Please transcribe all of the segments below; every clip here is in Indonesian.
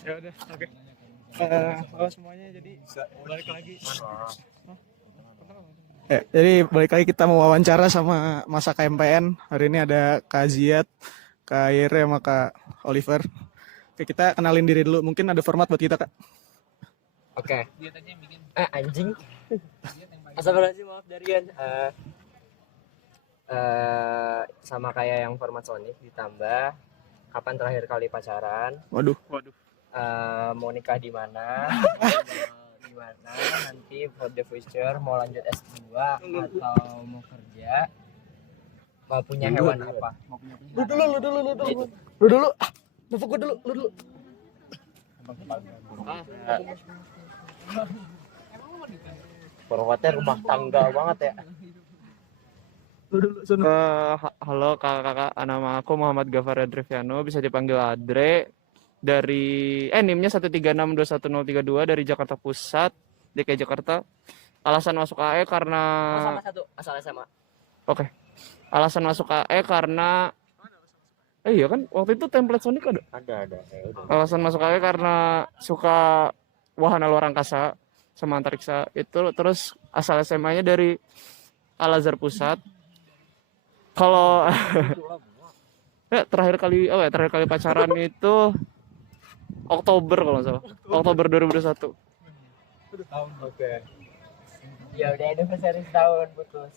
Ya udah, oke. Halo semuanya, jadi balik lagi. Jadi balik lagi kita mau wawancara sama masa KMPN. Hari ini ada Kak Ziad, Kak Yere, sama Kak Oliver. Oke, kita kenalin diri dulu. Mungkin ada format buat kita, Kak. Oke. Anjing. Astagfirullahaladzim, maaf Darian. Sama kayak yang format Sonic ditambah kapan terakhir kali pacaran? Waduh. Mau nikah di mana? Di mana nanti for the future, mau lanjut S2 atau mau kerja? Mau punya hewan apa? Lu dulu. Bapak gue dulu, lu dulu. Formatnya rumah tangga banget ya. Halo kakak-kakak, nama aku Muhammad Gafar Adriviano, bisa dipanggil Adre. Dari NIM-nya 1362132 dari Jakarta Pusat, DKI Jakarta. Alasan masuk AE karena Sama satu, asal SMA. Oke. Alasan masuk AE karena iya kan waktu itu template Sonic ada. Ada. Alasan masuk AE karena suka wahana luar angkasa sama antariksa itu, terus asal SMA-nya dari Al Azhar Pusat. Kalau terakhir kali pacaran itu Oktober kalau nggak salah. Oktober 2021. Oke. Ya udah anniversary setahun putus.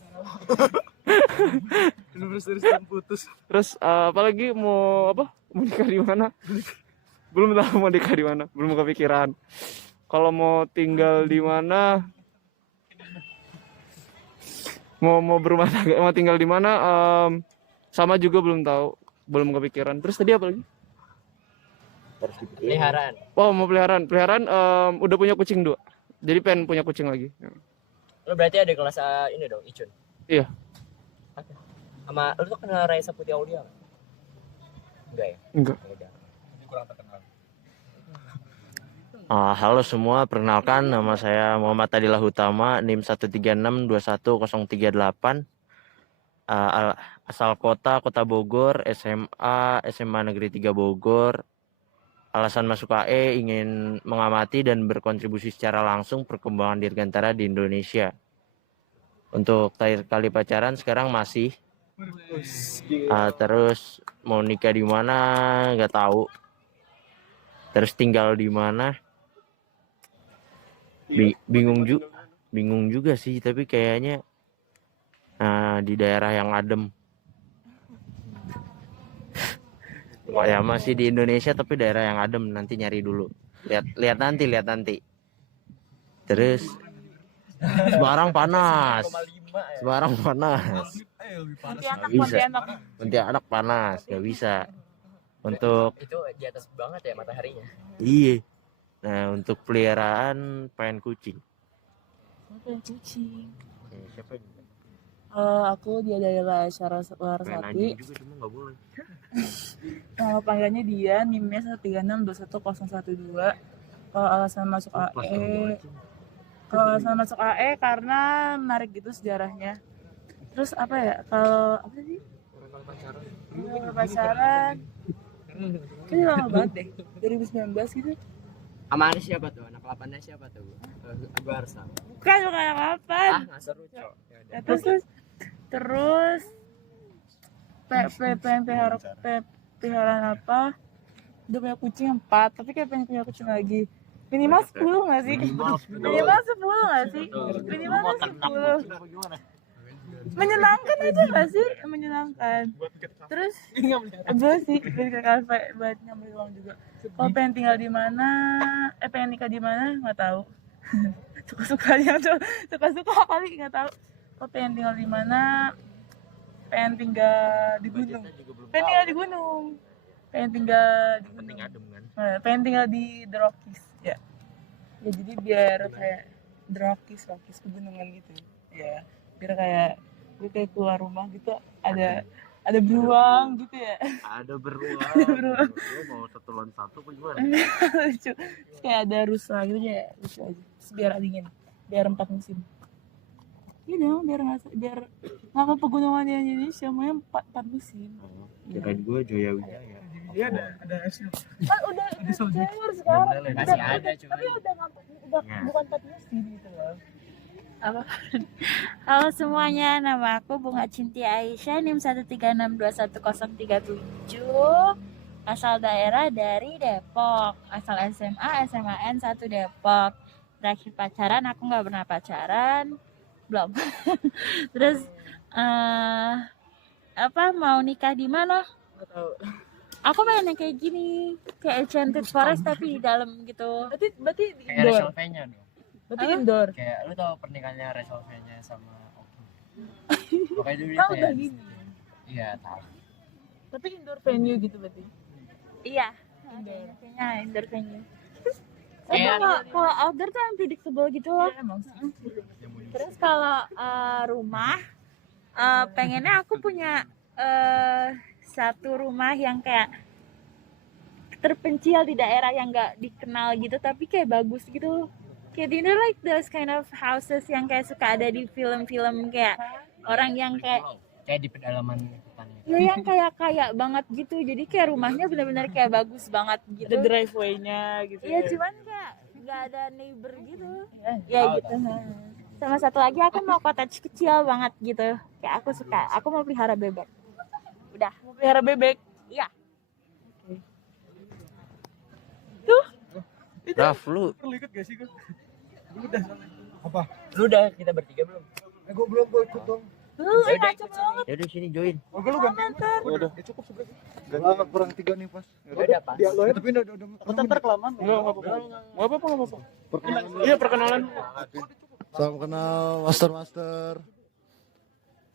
Terus apalagi mau nikah di mana? Belum tahu mau nikah di mana, belum kepikiran. Kalau mau tinggal di mana, mau berumah tangga, mau tinggal di mana, sama juga belum tahu, belum kepikiran. Terus tadi apa lagi? Peliharaan. Oh, mau peliharaan. Udah punya kucing 2. Jadi pengen punya kucing lagi. Lu berarti ada kelas ini dong, Icun. Iya. Oke. Sama lu tuh kenal Raisa Putih Aulia nggak? Enggak ya? Enggak. Udah. Kurang terkenal. Halo semua, perkenalkan nama saya Muhammad Adilah Utama, NIM 136211038. Asal Kota Bogor, SMA Negeri 3 Bogor. Alasan masuk AE ingin mengamati dan berkontribusi secara langsung perkembangan dirgantara di Indonesia. Untuk terakhir kali pacaran sekarang masih. Terus mau nikah di mana nggak tahu. Terus tinggal di mana? Bingung juga sih, tapi kayaknya di daerah yang adem. Ya masih di Indonesia tapi daerah yang adem, nanti nyari dulu. Lihat nanti. Terus Semarang panas. Nggak bisa. Pontianak panas, nggak bisa. Untuk Itu di atas banget ya mataharinya. iya. Nah, untuk peliharaan pengen kucing. Siapa ini? Aku dia dari Syara Pengen Larsati. anjing juga cuma nggak boleh. Nama panggilnya dia, NIM-nya 136211012. Kalau alasan masuk AE, karena menarik gitu sejarahnya. Terus apa ya? Kalau apa sih? Pacaran. Kayaknya lama banget deh. 2019 gitu. Sama siapa tuh? Anak 8-nya siapa tuh? Gua harus tahu. Bukan anak apa? Nggak seru, Cok. Ya, terus peliharaan apa? Udah punya kucing 4, tapi kayak pengen punya kucing lagi. Minimal 10 nggak sih? Minimal 10 nggak sih? Minimal 10. Menyenangkan aja nggak sih? Menyenangkan. Terus gue sih ke kafe buat ngambil uang juga. Kalau pengen tinggal di mana, pengen nikah di mana nggak tahu. Suka-suka kali nggak tahu. Kalau pengen tinggal di mana, pengen tinggal di gunung. Pengen tinggal di The Rockies ya. Ya jadi biar kayak The Rockies pegunungan gitu. Ya, biar kayak gue kayak keluar rumah gitu ada beruang gitu ya. Ada beruang. Lu mau satu lawan satu apa gimana? Lucu. Terus kayak ada rusa gitu ya, lucu aja. Terus biar dingin, biar 4 musim. Iya dong, biar nggak ke pegunungan di Indonesia, semuanya 4 musim. Kirain gue Joya Wijaya. Iya ada esnya. Kan udah cair sekarang. Masih ada cuma Tapi udah bukan 4 musim gitu loh. Apa? Halo semuanya, nama aku Bunga Cinti Aisyah, NIM 136211037, asal daerah dari Depok, asal SMA, SMAN 1 Depok. Terakhir pacaran, aku nggak pernah pacaran, belum. Terus mau nikah di mana? Nggak tahu. Aku pengen yang kayak gini, kayak Enchanted Forest tapi di dalam gitu. Berarti kayak indoor. Resolve-nya dong. Berarti indoor. Kayak lu tau pernikahannya Resolve-nya sama Oki. Pokoknya dulu Kan kayak udah gini. iya tahu. Tapi indoor venue gitu berarti. Iya, Indoor. kayaknya indoor venue. Kayak Kalau outdoor tuh unpredictable gitu loh. Iya emang sih. Terus kalau rumah, pengennya aku punya satu rumah yang kayak terpencil di daerah yang nggak dikenal gitu, tapi kayak bagus gitu. Kayak do you know like those kind of houses yang kayak suka ada di film-film kayak orang yang kayak di pedalaman hutannya. ya yang kayak banget gitu. Jadi kayak rumahnya benar-benar kayak bagus banget gitu. Ada driveway-nya gitu. Iya cuman kayak nggak ada neighbor gitu. Ya Tahu, gitu. Sama satu lagi aku mau cottage kecil banget gitu. Kayak aku mau pelihara bebek. Udah. Mau pelihara bebek. Iya. Raf, lu Perlu ikut gak sih gue? Udah soalnya. Lu udah kita bertiga belum? Gue belum mau ikut dong. Ya udah ikut sini. ya udah sini join. Oke lu ganti. Udah. Ya cukup sebenarnya. Gak kurang 3 nih pas. Udah pas. Dia lo ya. Tapi udah Ikutan terkelaman. Enggak apa-apa. Iya, perkenalan. salam kenal master.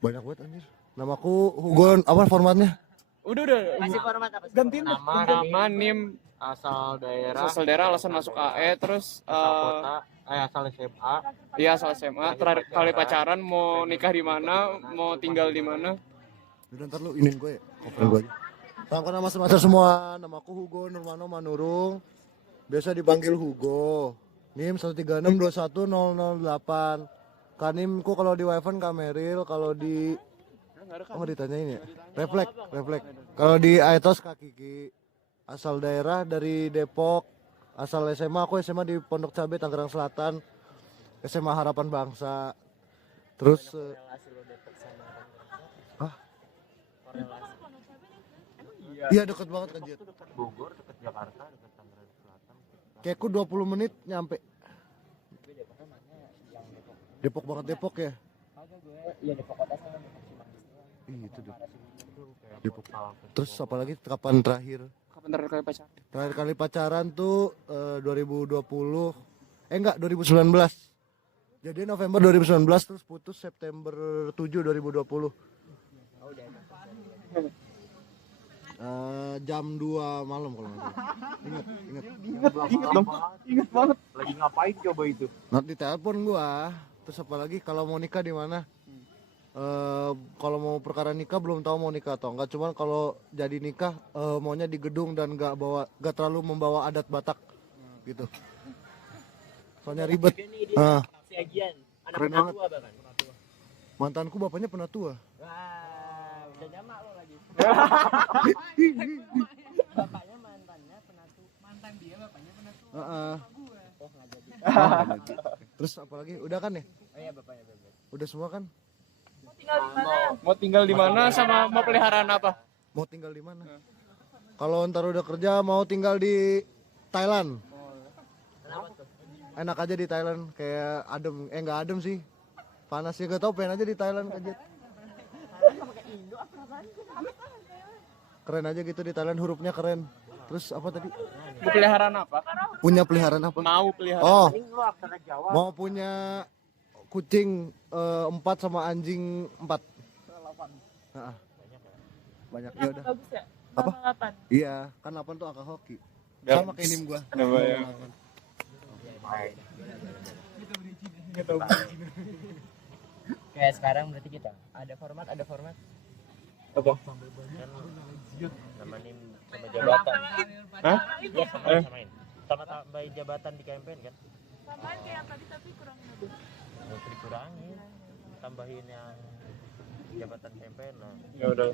Banyak banget anjir. Namaku Hugon, apa formatnya? Udah. Masih format apa? Gantiin Nama, NIM, Asal daerah, asal daerah, alasan masuk AE, terus asal kota, asal SMA. iya asal SMA, terakhir kali pacaran, mau nikah di mana, mau tinggal di mana. Udah ntar lu inin gue ya. Coverin gue aja. Salam kenal master semua. Namaku Hugo Nurmano Manurung. Biasa dipanggil Hugo. NIM 136210008. Kanimku kalau di Waven Kameril, kalau di nggak ditanyain ya. Reflek. Kalau di Aetos Kak Kiki. Asal daerah dari Depok. Asal SMA aku SMA di Pondok Cabe Tangerang Selatan. SMA Harapan Bangsa. Terus iya deket banget kan Jet. Bogor, dekat Jakarta, dekat Tangerang Selatan. Kayakku 20 menit nyampe. Depok banget Depok ya. Iya Depok kota sama Depok Cimanggis. Iya itu Depok. Terus apalagi kapan terakhir? Kapan terakhir kali pacaran? Terakhir kali pacaran tuh 2020. Enggak 2019. Jadi November 2019 terus putus September 7 2020. Jam 2 malam kalau nggak salah. Ingat banget. Lagi ngapain coba itu? Nanti telepon gua. Terus apalagi kalau mau nikah di mana? Kalau mau perkara nikah belum tahu mau nikah atau enggak. Cuman kalau jadi nikah maunya di gedung dan nggak terlalu membawa adat Batak gitu. Soalnya ribet. Ajian. Anak Keren banget. tua bahkan. Mantanku bapaknya penatua. Wah, udah nyamak lo lagi. Bapaknya mantannya penatu. Mantan dia bapaknya penatu. Heeh. Oh, nggak jadi. Terus apalagi udah kan ya? Oh iya bapaknya bebek. Udah semua kan? Tinggal di mana? Mau tinggal di mana sama mau peliharaan apa? Mau tinggal di mana? Kalau ntar udah kerja mau tinggal di Thailand. Kenapa tuh? Enak aja di Thailand, kayak adem. Nggak adem sih. Panas ya, gak tau pengen aja di Thailand aja. Keren aja gitu di Thailand, hurufnya keren. Terus apa tadi? Mau peliharaan apa? Punya peliharaan apa? Mau peliharaan. Oh, Ini lu aksara Jawa. mau punya kucing 4 sama anjing 4. Heeh. Banyak ya udah. Bagus ya? Apa? Nama 8. Iya, kan 8 tuh angka hoki. Sama kayak nim gua. Kayak sekarang berarti kita ada format. Apa? Nama NIM sama jabatan. Hah? Iya samain. Sama tambahin jabatan di campaign kan? Samaan kayak tadi tapi kurang lebih. Nggak usah dikurangin. Tambahin yang jabatan campaign lah. Ya udah.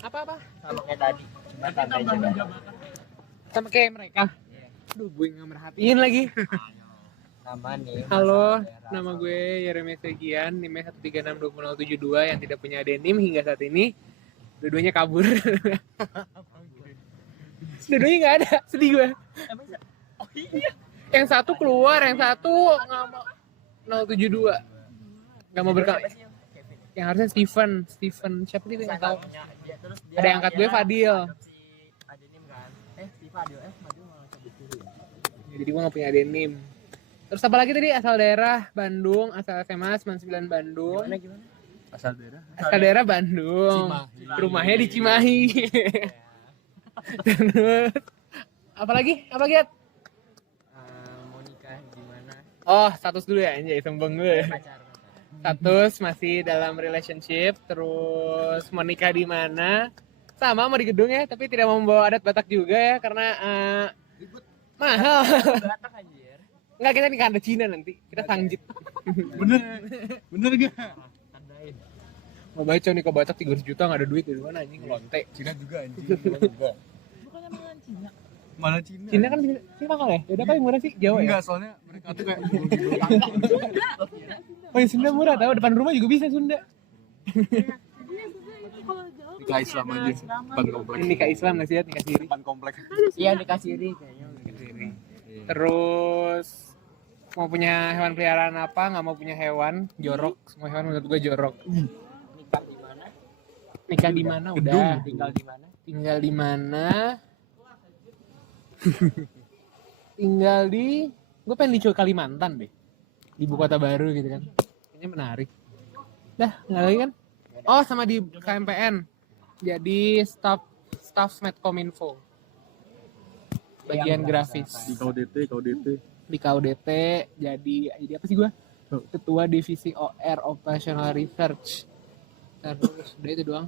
Apa-apa? Sama kayak tadi. Cuma tambah juga. Sama kayak mereka. Aduh, gue nggak merhatiin lagi. Nama nih. Halo, nama gue Yeremia Segian, NIM 1362072 yang tidak punya denim hingga saat ini. Dua-duanya kabur. Dua-duanya nggak ada, sedih gue. Oh iya. Yang satu keluar, yang satu nggak mau 072. Nggak mau berkali. Yang harusnya Steven siapa sih nggak tahu. Ada yang angkat gue Fadil. Jadi gue nggak punya denim. Terus apa lagi tadi? Asal daerah Bandung, asal SMA 99 Bandung. Gimana? Asal daerah Bandung. Cimahi. Rumahnya di Cimahi. Terus apa lagi? Apa lagi? Mau nikah gimana? Oh, status dulu ya, anjay, sombong gue. Pacar. Status masih dalam relationship, terus mau nikah di mana? Sama mau di gedung ya, tapi tidak mau membawa adat Batak juga ya karena mahal. Batak anjir. Enggak, kita nikah ada Cina nanti. Kita sangjit. Bener gak? Tandain. Mau baca nikah Batak 300 juta enggak ada duit dari mana anjing lonte. Cina juga anjing. Juga. Bukannya malah Cina. Mana Cina? Cina kan Cina mahal ya? Yaudah apa yang murah sih? Jawa ya? Enggak, soalnya mereka tuh kayak Oh, ya Sunda murah tahu, depan rumah juga bisa Sunda. Kalau jauh nikah Islam aja. Ban kompleks. Ini nikah Islam nggak sih ya? Nikah siri. Ban kompleks. Iya nikah siri kayaknya. Terus mau punya hewan peliharaan apa? Nggak mau punya hewan, jorok. Semua hewan menurut gue jorok. Nikah di mana? Nikah di mana? Udah. Tinggal di mana? Tinggal di mana? Tinggal di, gue pengen di Kalimantan deh, di ibu kota baru gitu kan, kayaknya menarik. Dah, nggak lagi kan? Oh, sama di KMPN, jadi staff Medcominfo, bagian grafis. Di KUDT. Di KUDT, jadi apa sih gue? Ketua divisi OR Operational Research. Terus udah itu doang.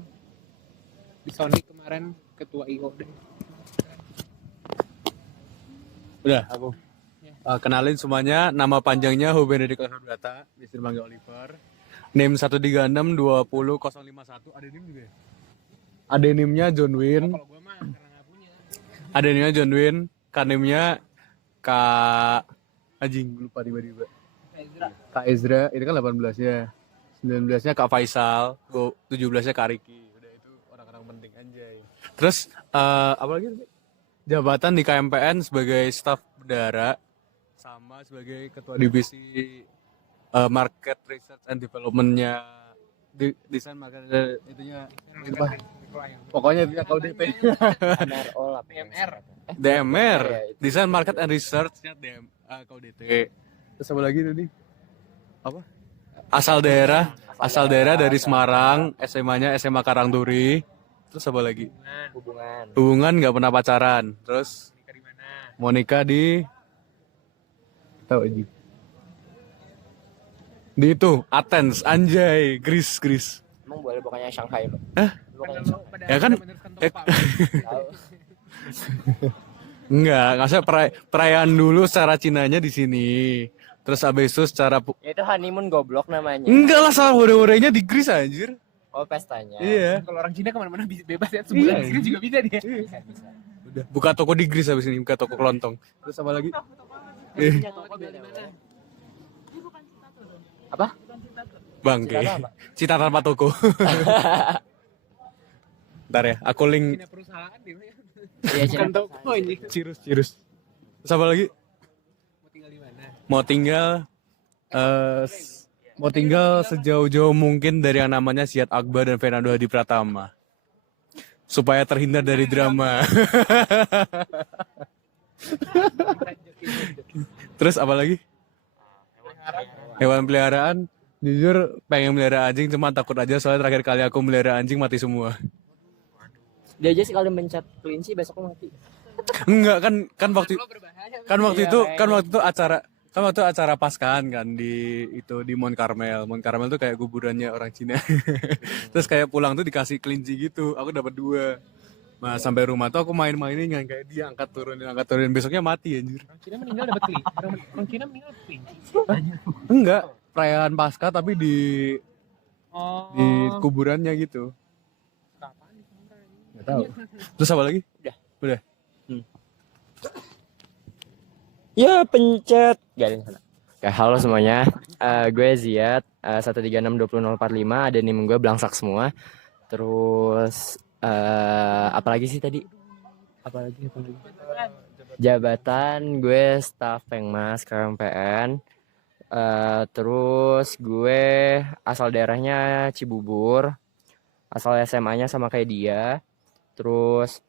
Di Sonic kemarin ketua IO deh. Udah, aku. Kenalin semuanya, nama panjangnya Huben Deddy Data, bisa dipanggil Oliver. NIM 1362001, ada NIM juga ya? Ada NIM-nya John Win. Kalau gue mah karena nggak punya. Ada NIM-nya John Win, KNIM-nya Kak Anjing, lupa tiba-tiba. Kak Ezra, itu kan 18 ya. 19-nya Kak Faisal, 17-nya Kak Riki. Udah itu orang-orang penting anjay. Terus apa lagi tadi? Jabatan di KMPN sebagai staf bendara sama sebagai ketua divisi market research and development-nya desain market itunya apa? Pokoknya itu KUDP. DMR, desain market and research-nya KUDT. Terus apa lagi tadi? Apa? Asal daerah dari Semarang, SMA-nya SMA Karangturi. Terus apa lagi? Hubungan nggak pernah pacaran. Terus mau nikah di tahu aja. Di itu Athens, anjay, Greece. Emang boleh bukannya Shanghai lo? Hah? Bukannya Shanghai. Ya kan? Enggak usah perayaan dulu secara Cinanya di sini. Terus abis itu secara Ya itu honeymoon goblok namanya. enggak lah, salah hore-horenya di Greece anjir. Oh pestanya. Iya. Kalau orang Cina kemana-mana bebas ya, sebulan di sini juga bisa dia. Udah, buka toko di Greece habis ini, buka toko kelontong. Terus apa lagi? Apa? Bangke. Cita apa? Cita tanpa toko. Ntar ya, aku link Cina perusahaan dia. Iya Bukan toko ini. Cirus. Terus apa lagi? Mau tinggal di mana? Mau tinggal sejauh-jauh mungkin dari yang namanya Siat Akbar dan Fernando Hadi Pratama. Supaya terhindar dari drama. Terus apa lagi? Hewan peliharaan. Jujur pengen melihara anjing, cuma takut aja soalnya terakhir kali aku melihara anjing mati semua. Dia aja sekali mencet kelinci besok mati. Enggak, kan waktu itu acara Paskaan kan di Mount Carmel. Mount Carmel tuh kayak kuburannya orang Cina. Terus kayak pulang tuh dikasih kelinci gitu. Aku dapat 2. Nah, sampai rumah tuh aku main-mainin yang kayak dia angkat turunin. Besoknya mati anjir. Orang Cina meninggal dapat kelinci. Orang Cina meninggal dapat kelinci. Enggak, perayaan Pasca tapi di Oh. kuburannya gitu. Nggak tahu. Terus apa lagi? Udah. Ya pencet. Gak ada yang sana. Oke, halo semuanya. Gue Ziad, 1362045. Ada nim gue belangsak semua. Terus apa lagi sih tadi? Apa lagi? Jabatan gue staf Pengmas KMPN. Terus gue asal daerahnya Cibubur. Asal SMA-nya sama kayak dia. Terus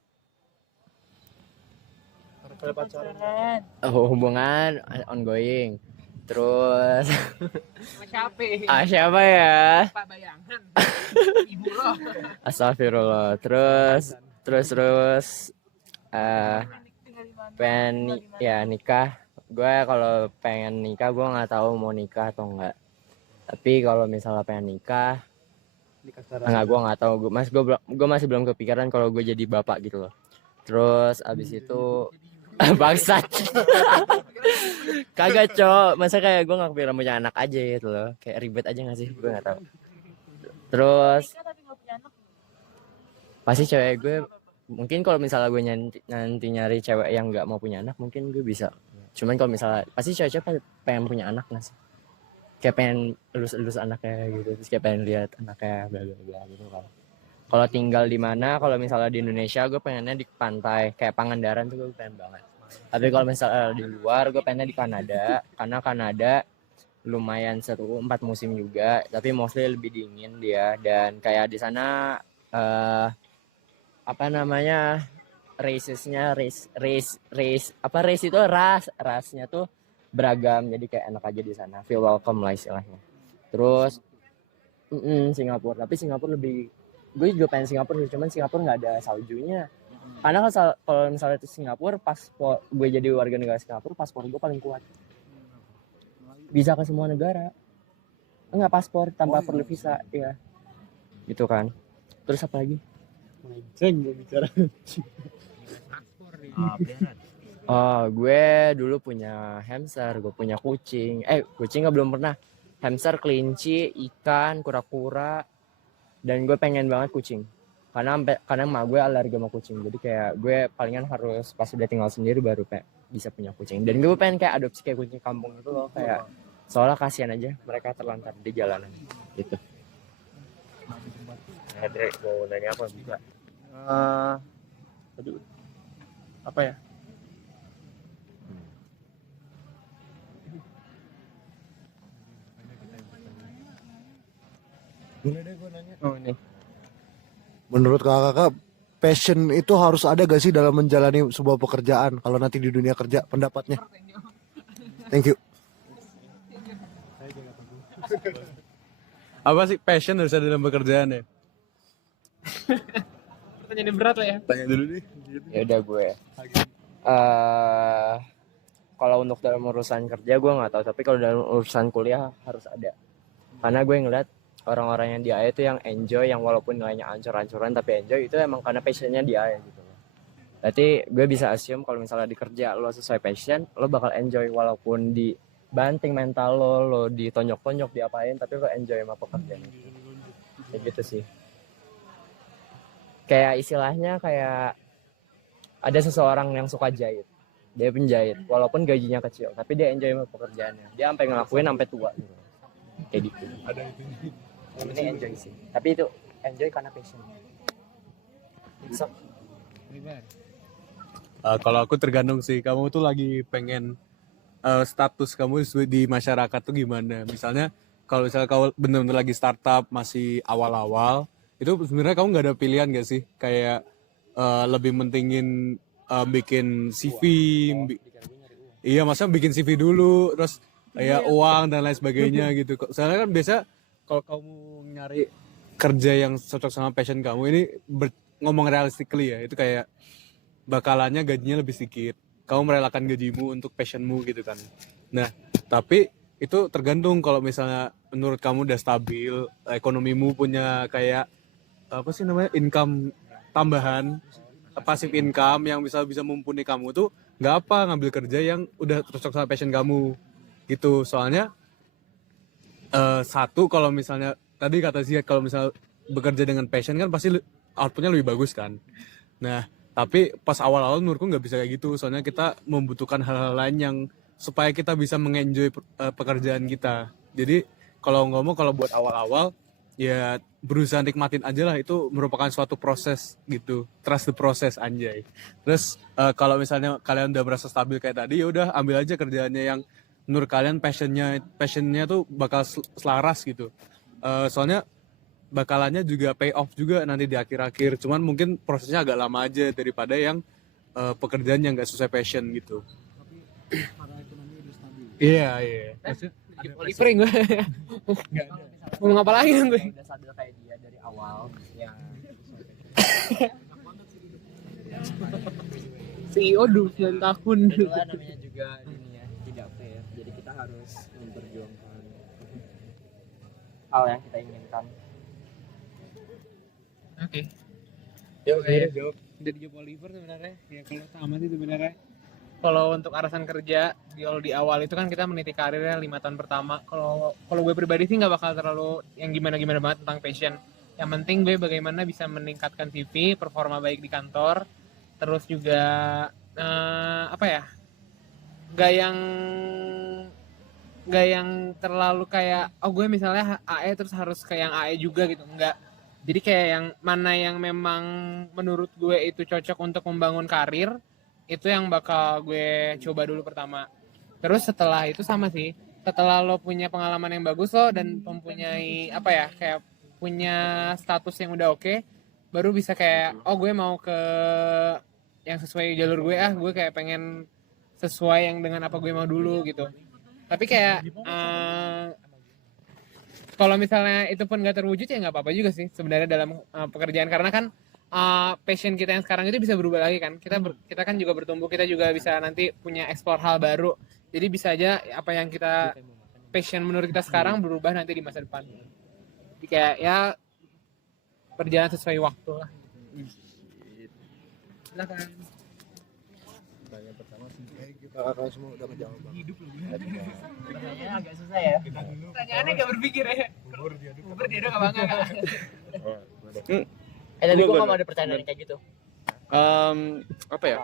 Pacaran. hubungan ongoing. Terus Sama siapa? siapa ya? Pak Bayangan. Ibu lo. Astagfirullah. Terus Tinggal di mana? pengen Tinggal di mana? ya nikah. Gue kalau pengen nikah gue nggak tahu mau nikah atau enggak. Tapi kalau misalnya pengen nikah, enggak, gue nggak tahu. Gue masih belum kepikiran kalau gue jadi bapak gitu loh. Terus abis itu bangsat. Kagak, Cok. Masa kayak gue nggak kepikiran punya anak aja gitu loh. Kayak ribet aja nggak sih? Gue nggak tahu. Terus Nikah tapi nggak punya anak. pasti cewek gue, mungkin kalau misalnya gue nanti nyari cewek yang nggak mau punya anak, mungkin gue bisa. Cuman kalau misalnya pasti cewek-cewek pengen punya anak nggak sih? Kayak pengen elus anaknya gitu, terus kayak pengen lihat anaknya bla bla bla gitu kan. Kalau tinggal di mana, kalau misalnya di Indonesia gue pengennya di pantai kayak Pangandaran tuh gue pengen banget. Tapi kalau misalnya di luar gue pengennya di Kanada, karena Kanada lumayan seru, 4 musim juga, tapi mostly lebih dingin dia. Dan kayak di sana apa namanya, race itu rasnya tuh beragam, jadi kayak enak aja di sana, feel welcome lah istilahnya. Terus Singapura, tapi Singapura lebih, gue juga pengen Singapura sih, cuman Singapura nggak ada saljunya. Karena kalau misalnya itu Singapura, paspor gue jadi warga negara Singapura, paspor gue paling kuat, bisa ke semua negara. Enggak, paspor tanpa perlu visa ya, gitu kan. Terus apa lagi? Gue dulu punya hamster, gue punya kucing. Kucing belum pernah. Hamster, kelinci, ikan, kura-kura, dan gue pengen banget kucing. Karena emak gue alergi sama kucing. Jadi kayak gue palingan harus pas udah tinggal sendiri baru kayak bisa punya kucing. Dan gue pengen kayak adopsi kayak kucing kampung itu loh, kayak soalnya kasihan aja mereka terlantar di jalanan gitu. Andre mau nanya apa juga? Tadi apa ya? Boleh deh gue nanya. Oh ini. Menurut kakak, passion itu harus ada gak sih dalam menjalani sebuah pekerjaan? Kalau nanti di dunia kerja, pendapatnya? Thank you. Apa sih passion harus ada dalam pekerjaan ya? Pertanyaan berat lah ya. Tanya dulu nih. Ya udah gue. Kalau untuk dalam urusan kerja gue nggak tahu, tapi kalau dalam urusan kuliah harus ada. Karena gue ngeliat orang-orang yang di AE itu yang enjoy, yang walaupun nilainya ancur-ancuran tapi enjoy, itu emang karena passionnya di AE gitu. Berarti gue bisa assume kalau misalnya di kerja lo sesuai passion, lo bakal enjoy walaupun dibanting mental lo ditonjok-tonjok, diapain, tapi lo enjoy sama pekerjaan. Kayak gitu sih. Kayak istilahnya kayak ada seseorang yang suka jahit, dia penjahit walaupun gajinya kecil tapi dia enjoy sama pekerjaannya, dia sampai ngelakuin sampai tua gitu. Kayak gitu. Ada itu. Ini enjoy sih, tapi itu enjoy karena passion. Kalau aku tergantung sih, kamu tuh lagi pengen status kamu di masyarakat tuh gimana? Misalnya kalau misalnya kau bener-bener lagi startup masih awal-awal, itu sebenarnya kamu nggak ada pilihan gak sih? Kayak lebih mentingin bikin CV, iya masa bikin CV dulu, terus kayak uang dan lain sebagainya gitu. Soalnya kan biasa kalau kamu nyari kerja yang cocok sama passion kamu ini, ngomong realistically ya, itu kayak bakalannya gajinya lebih sedikit. Kamu merelakan gajimu untuk passionmu gitu kan. Nah, tapi itu tergantung kalau misalnya menurut kamu udah stabil, ekonomimu punya kayak apa sih namanya, income tambahan, passive income yang bisa mumpuni kamu tuh, nggak apa ngambil kerja yang udah cocok sama passion kamu gitu. Soalnya satu, kalau misalnya tadi kata Ziad, kalau misalnya bekerja dengan passion kan pasti outputnya lebih bagus kan. Nah, tapi pas awal-awal menurutku nggak bisa kayak gitu, soalnya kita membutuhkan hal-hal lain yang supaya kita bisa mengenjoy pekerjaan kita. Jadi kalau ngomong kalau buat awal-awal ya berusaha nikmatin aja lah, itu merupakan suatu proses gitu, trust the process anjay. Terus kalau misalnya kalian udah merasa stabil kayak tadi, ya udah ambil aja kerjaannya yang menurut kalian passionnya tuh bakal selaras gitu. Soalnya bakalannya juga pay off juga nanti di akhir-akhir, cuman mungkin prosesnya agak lama aja daripada yang pekerjaan yang nggak sesuai passion gitu. Iya. Maksudnya Oliver yang gue. Ngomong apa lagi dong gue? Udah stabil kayak dia dari awal ya. CEO 29 tahun. Itulah namanya juga dunia tidak fair. Jadi kita harus memperjuangkan hal yang kita inginkan. Oke. Yuk, Jawab. Udah dijawab Oliver sebenarnya. Ya kalau sama sih sebenarnya. Kalau untuk arahan kerja di awal itu kan kita meniti karirnya 5 tahun pertama. Kalau gue pribadi sih nggak bakal terlalu yang gimana banget tentang passion. Yang penting gue bagaimana bisa meningkatkan CV, performa baik di kantor, terus juga apa ya? Gak yang terlalu kayak gue misalnya AE terus harus kayak yang AE juga gitu, enggak. Jadi kayak yang mana yang memang menurut gue itu cocok untuk membangun karir, itu yang bakal gue coba dulu pertama. Terus setelah itu sama sih, setelah lo punya pengalaman yang bagus lo dan mempunyai apa ya, kayak punya status yang udah oke, baru bisa kayak gue mau ke yang sesuai jalur gue, gue kayak pengen sesuai yang dengan apa gue mau dulu gitu. Tapi kayak kalau misalnya itu pun nggak terwujud ya nggak apa-apa juga sih sebenarnya dalam pekerjaan, karena kan passion kita yang sekarang itu bisa berubah lagi kan. Kita kan juga bertumbuh, kita juga bisa nanti punya eksplor hal baru. Jadi bisa aja apa yang kita passion menurut kita sekarang berubah nanti di masa depan. Jadi kayak ya berjalan sesuai waktu lah. Silakan. Pertanyaan pertama sih kakak semua udah menjawab. Pertanyaannya agak susah ya. Pertanyaannya gak berpikir ya. Bubur diaduk apa enggak? Tadi gue nggak mau ada pertanyaan kayak gitu. Apa ya?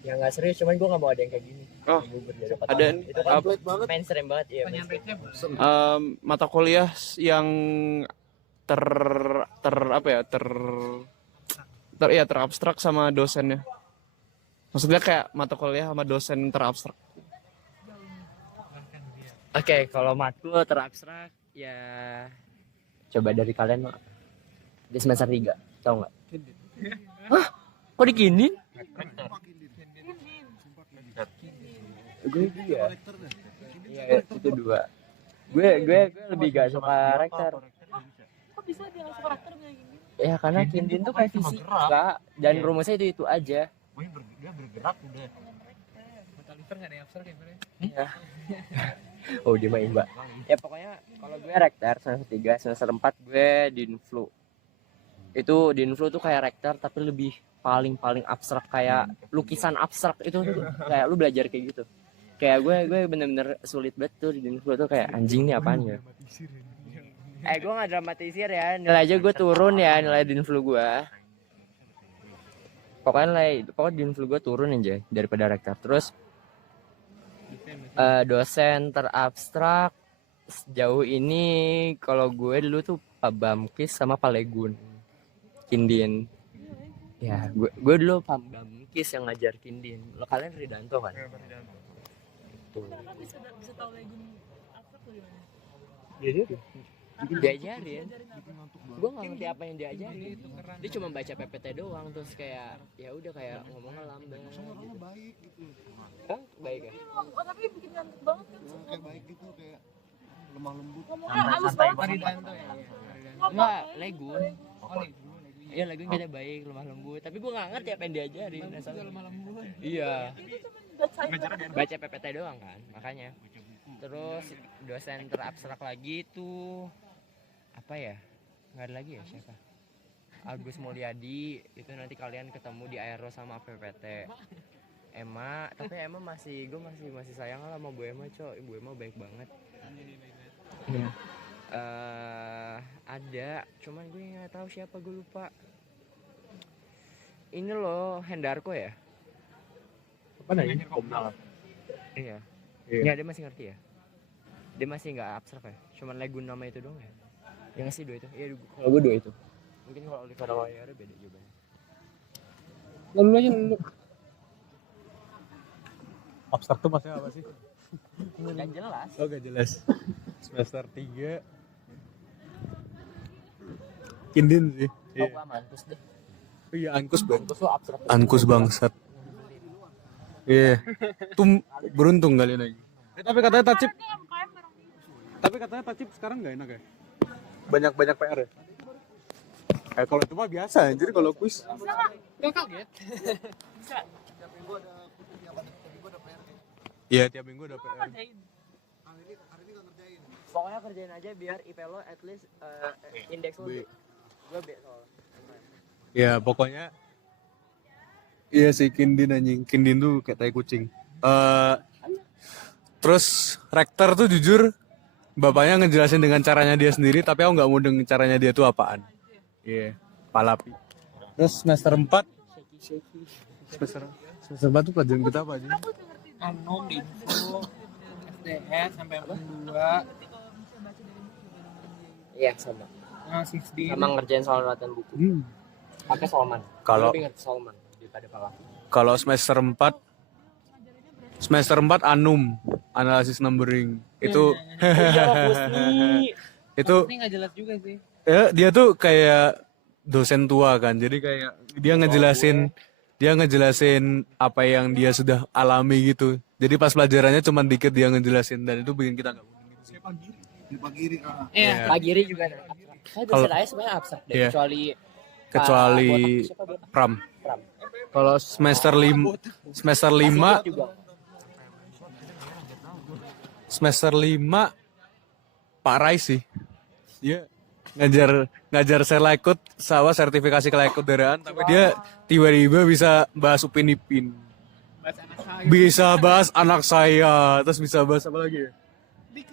Ya nggak serius, cuman gue nggak mau ada yang kayak gini. Oh, Bubur diaduk apa ada tahu. Itu kan banget. mainstream banget ya. Pertanyaan receh. mata kuliah yang terabstrak sama dosennya. Maksudnya kayak mata kuliah sama dosen terabstrak. Oke, kalau matkul terabstrak ya coba dari kalian di semester 3, tahu nggak? Hah? Kok dikinin? Gue juga. Iya, itu 2. Gue lebih gak suka rektor. Kok bisa dia nggak suka karakter kayak gini? Ya karena Kindin tuh kayak fisika dan rumusnya itu aja. Dia bergerak udah. Mata liver nggak ada yang abstrak ya Bro? Iya. Oh dia main mbak. Ya pokoknya kalau gue rektor semester 3, semester 4 gue dinflu. Itu dinflu tuh kayak rektor tapi lebih paling abstrak, kayak lukisan abstrak itu tuh kayak lu belajar kayak gitu. Kayak gue bener-bener sulit banget tuh di dinflu tuh, kayak anjing nih apaan ya. Gue gak dramatisir ya, nilai aja gue turun ya, nilai dinflu gue. Pokoknya dinflu gue turun aja daripada rektor. Terus dosen terabstrak sejauh ini kalau gue dulu tuh Pak Bamkis sama Pak Legun, Kindin. Ya gue dulu Pak Bamkis yang ngajar Kindin. Lo kalian Ridanto kan? Tuh. Kenapa bisa tahu Legun abstrak tuh gimana? Diajarin. Gue nggak ngerti apa yang diajarin. Dia cuma baca PPT doang, terus kayak ya udah kayak ngomongnya lambat. Orangnya baik gitu. Kan baik ya? Oh, tapi bikin ngantuk banget kan. Kayak baik gitu, kayak lemah lembut. Ngomongnya halus banget. Ridanto ya. Enggak, Legun. Iya, Legun kita baik, lemah lembut. Tapi gue nggak ngerti apa yang diajarin. Lemah lembut. Iya. Itu cuma Baca PPT doang kan, makanya. Terus dosen terabstrak lagi tuh apa ya? Nggak ada lagi ya, siapa? Agus Mulyadi. Itu nanti kalian ketemu di Aero sama PPT. Emma, tapi Emma gue masih sayang lah sama Bu Emma, Cok. Ibu Emma baik banget. Iya. Ada, cuman gue nggak tahu siapa, gue lupa. Ini loh, Hendarko ya? Apa namanya? Komunal. Iya. Iya. Nggak, dia masih ngerti ya? Dia masih nggak abstrak ya? Cuman legu nama itu doang ya? Yang ngasih 2 itu? Iya, kalau gue 2 itu. Mungkin kalau Oliver Royale beda jawabannya. Lalu aja dulu. Abstrak tuh maksudnya apa sih? Nggak jelas. Oh gak jelas. Semester 3 Kindin sih. Oh, gua mantus deh. Oh iya Ankus bang. Mantus tuh abstrak. Ankus bangsat. Iya. Tuh beruntung kalian lagi. Tapi katanya Tacip. Tapi katanya Tacip sekarang nggak enak ya? Banyak PR ya? Kalau itu mah biasa anjir kalau kuis. Gak kaget. Iya tiap minggu ada PR. Pokoknya kerjain aja biar IP lo at least indeks lo B. Gue B soalnya. Ya pokoknya iya sih Kindin anjing. Kindin tuh kayak tai kucing. Terus rektor tuh jujur bapaknya ngejelasin dengan caranya dia sendiri, tapi aku nggak mau dengan caranya dia tuh apaan. Iya, palapi. Terus semester 4 semester 4 tuh pelajaran kita apa aja? Anom, info, SDS sampai 42. Iya, sama. Nah, 16. Sama ngerjain soal latihan buku. Pakai Solman. Kalau- Lebih ngerti Solman daripada Palapi. Kalau semester 4 Anum, analisis numbering. Itu itu Ini nggak jelas juga sih. dia tuh kayak dosen tua kan. Jadi kayak dia ngejelasin apa yang dia sudah alami gitu. Jadi pas pelajarannya cuma dikit dia ngejelasin dan itu bikin kita nggak Iya. Pak Giri juga abstrak. Saya Kalau- dosen aja sebenarnya abstrak deh, Iya. kecuali kecuali siapa, Botak? Pram. Pram. Kalau semester 5 juga. semester 5 Pak Rai sih. Dia ngajar saya laikut sama sertifikasi kelaikut daraan, tapi dia tiba-tiba bisa bahas Upin Ipin. Bisa bahas anak saya, terus bisa bahas apa lagi ya?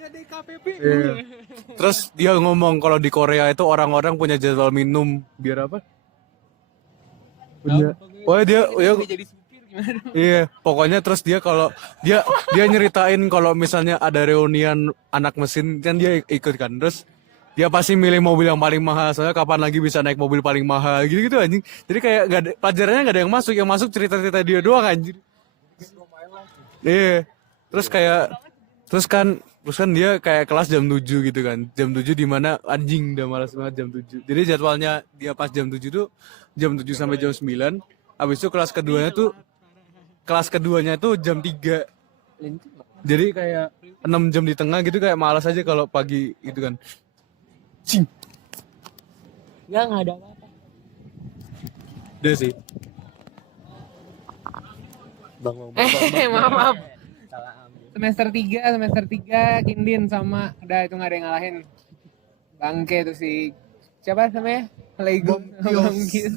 DKPP. Iya. Terus dia ngomong kalau di Korea itu orang-orang punya jadwal minum biar apa? Punya. Oh dia jadi supir gimana? iya, pokoknya terus dia kalau dia nyeritain kalau misalnya ada reunian anak mesin kan dia ikut kan. Terus dia pasti milih mobil yang paling mahal, soalnya kapan lagi bisa naik mobil paling mahal gitu-gitu anjing. Jadi kayak gak ada, pelajarannya gak ada yang masuk cerita-cerita dia doang anjing. Iya. Terus kan dia kayak kelas jam 7 gitu kan. Jam 7 di mana anjing udah malas banget jam 7. Jadi jadwalnya dia pas jam 7 tuh jam 7 sampai jam 9. Habis itu kelas keduanya tuh jam 3. Jadi kayak 6 jam di tengah gitu kayak malas aja kalau pagi gitu kan. Cing. Nggak ada apa-apa. Udah sih. Maaf. Salah ambil. Semester 3 Kindin sama udah itu nggak ada yang ngalahin. Bangke tuh si siapa namanya? Lego Bang Gius.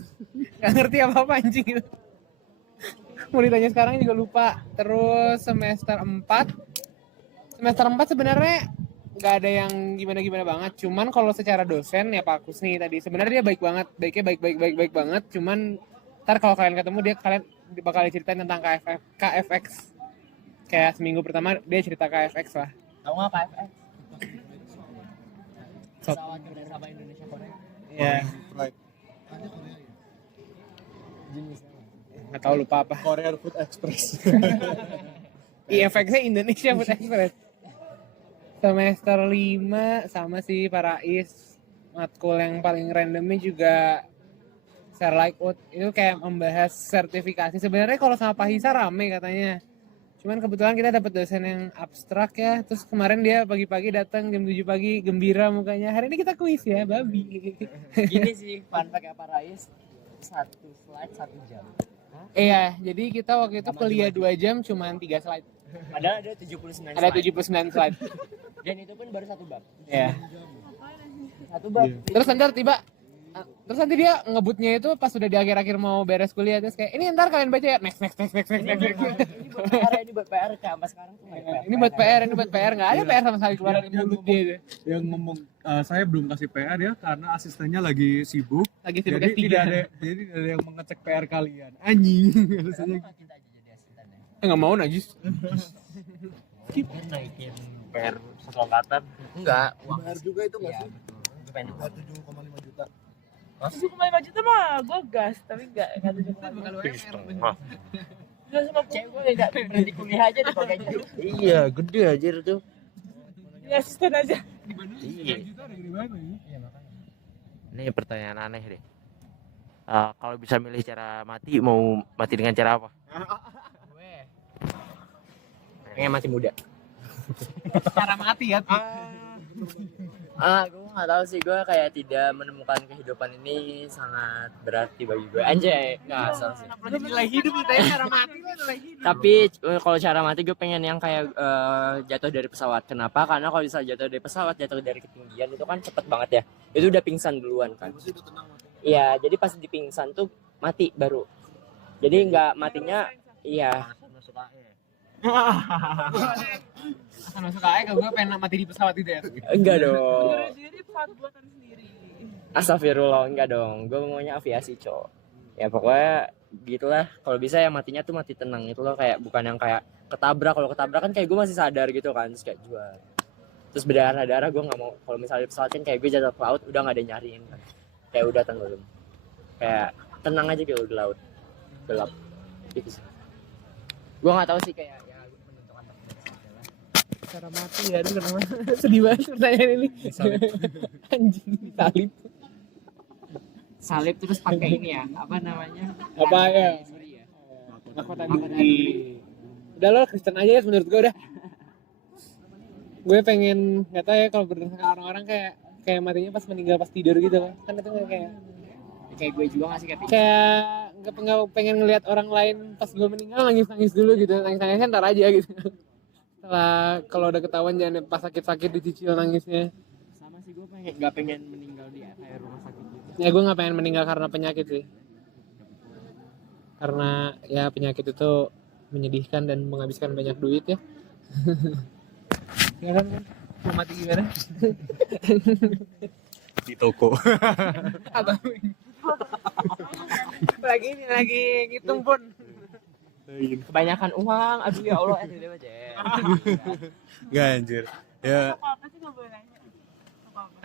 Nggak ngerti apa-apa anjing gitu. Mau ditanya sekarang juga lupa. Terus semester 4 sebenarnya nggak ada yang gimana-gimana banget. Cuman kalau secara dosen ya Pak Kus nih tadi sebenarnya dia baik banget, baiknya baik banget. Cuman ntar kalau kalian ketemu kalian bakal diceritain tentang KFX. Kayak seminggu pertama dia cerita KFX lah. Tahu nggak KFX? Sop. Pesawat kerjasama Indonesia Korea. Iya. Jenisnya. Nggak tahu lupa apa. Korean Food Express. IFX-nya Indonesia Food Express. Semester 5 sama si Parais. Matkul yang paling randomnya juga share like out. Itu kayak membahas sertifikasi. Sebenarnya kalau sama Pak Hisa rame katanya. Cuman kebetulan kita dapat dosen yang abstrak ya. Terus kemarin dia pagi-pagi datang jam 7 pagi gembira mukanya. Hari ini kita kuis ya, babi. Gini sih, fun fact apa Rais? 1 slide 1 jam. Iya, jadi kita waktu itu kuliah 2 jam cuman 3 slide. Padahal ada 79 Ada slide. 79 slide. Dan itu pun baru 1 bab. Iya. 1 bab. Terus ntar tiba Terus nanti dia ngebutnya itu pas udah di akhir-akhir mau beres kuliah, terus kayak ini ntar kalian baca ya, next. Ini buat PR sampai sekarang tuh nggak ada Ini buat PR, nggak ada PR sama sekali keluar dari mulut dia itu. Yang ngomong saya belum kasih PR ya karena asistennya lagi sibuk. Lagi sibuk Jadi S3. tidak ada yang mengecek PR kalian. Anjing. Rasanya kita aja jadi asisten ya. Nggak mau najis. Kan naikin PR satu angkatan enggak uang Bayar juga itu nggak iya sih? betul gue pengen Bayar 7,5 juta. 7,5 juta mah gue gas, tapi enggak 7,5. Enggak sama cewek gue nggak berhenti kuliah aja deh pakai gitu. Iya, gede anjir tuh. Ini asisten aja. Iya. Ini pertanyaan aneh deh. Kalau bisa milih cara mati, mau mati dengan cara apa? Pengen mati muda. Cara mati ya. Gue nggak tahu sih, gue kayak tidak menemukan kehidupan ini sangat berarti bagi gue. Anjay, nggak asal sih. Nilai hidup ditanya cara mati lah nilai hidup. Tapi kalau cara mati gue pengen yang kayak jatuh dari pesawat. Kenapa? Karena kalau bisa jatuh dari pesawat, jatuh dari ketinggian itu kan cepet banget ya. Itu udah pingsan duluan kan. Iya, jadi pas di pingsan tuh mati baru. Jadi nggak matinya, iya. Akan masuk AE kalau gue pengen mati di pesawat itu ya. Enggak dong. Sendiri pesawat buatan sendiri. Astagfirullah, enggak dong. Gue maunya aviasi, cowok. Ya pokoknya gitulah. Kalau bisa ya matinya tuh mati tenang itu loh, kayak bukan yang kayak ketabrak. Kalau ketabrak kan kayak gue masih sadar gitu kan, terus kayak jual. Terus berdarah-darah gue nggak mau. Kalau misalnya di pesawat kan kayak gue jatuh ke laut udah nggak ada yang nyariin kan. Kayak udah tenggelam. Kayak tenang aja gitu di laut. Gelap. Gitu sih. Gue nggak tahu sih kayak ya menentukan Cara mati ya, aduh kenapa sedih banget pertanyaan ini. Anjing salib. salib terus pakai ini ya, apa namanya? Apa ya? Sorry ya. Mahkota diri. Udah lo Kristen aja ya menurut gue udah. Gue pengen nggak tahu ya kalau berdasarkan orang-orang kayak matinya pas meninggal pas tidur gitu loh. Kan itu nggak Kayak gue juga nggak sih kayak nggak pengen ngelihat orang lain pas gue meninggal nangis dulu gitu, nangisnya ntar aja gitu. Setelah kalau udah ketahuan jangan pas sakit dicicil nangisnya. sama sih, gue nggak pengen meninggal di kayak rumah sakit gitu. Ya gue nggak pengen meninggal karena penyakit sih, karena ya penyakit itu menyedihkan dan menghabiskan banyak duit ya. Ya kan? Mau mati gimana? di toko. Abang lagi ngitung pun. Kebanyakan uang, aduh ya Allah, aja. Enggak anjir. Ya, Apa sih nggak boleh nanya?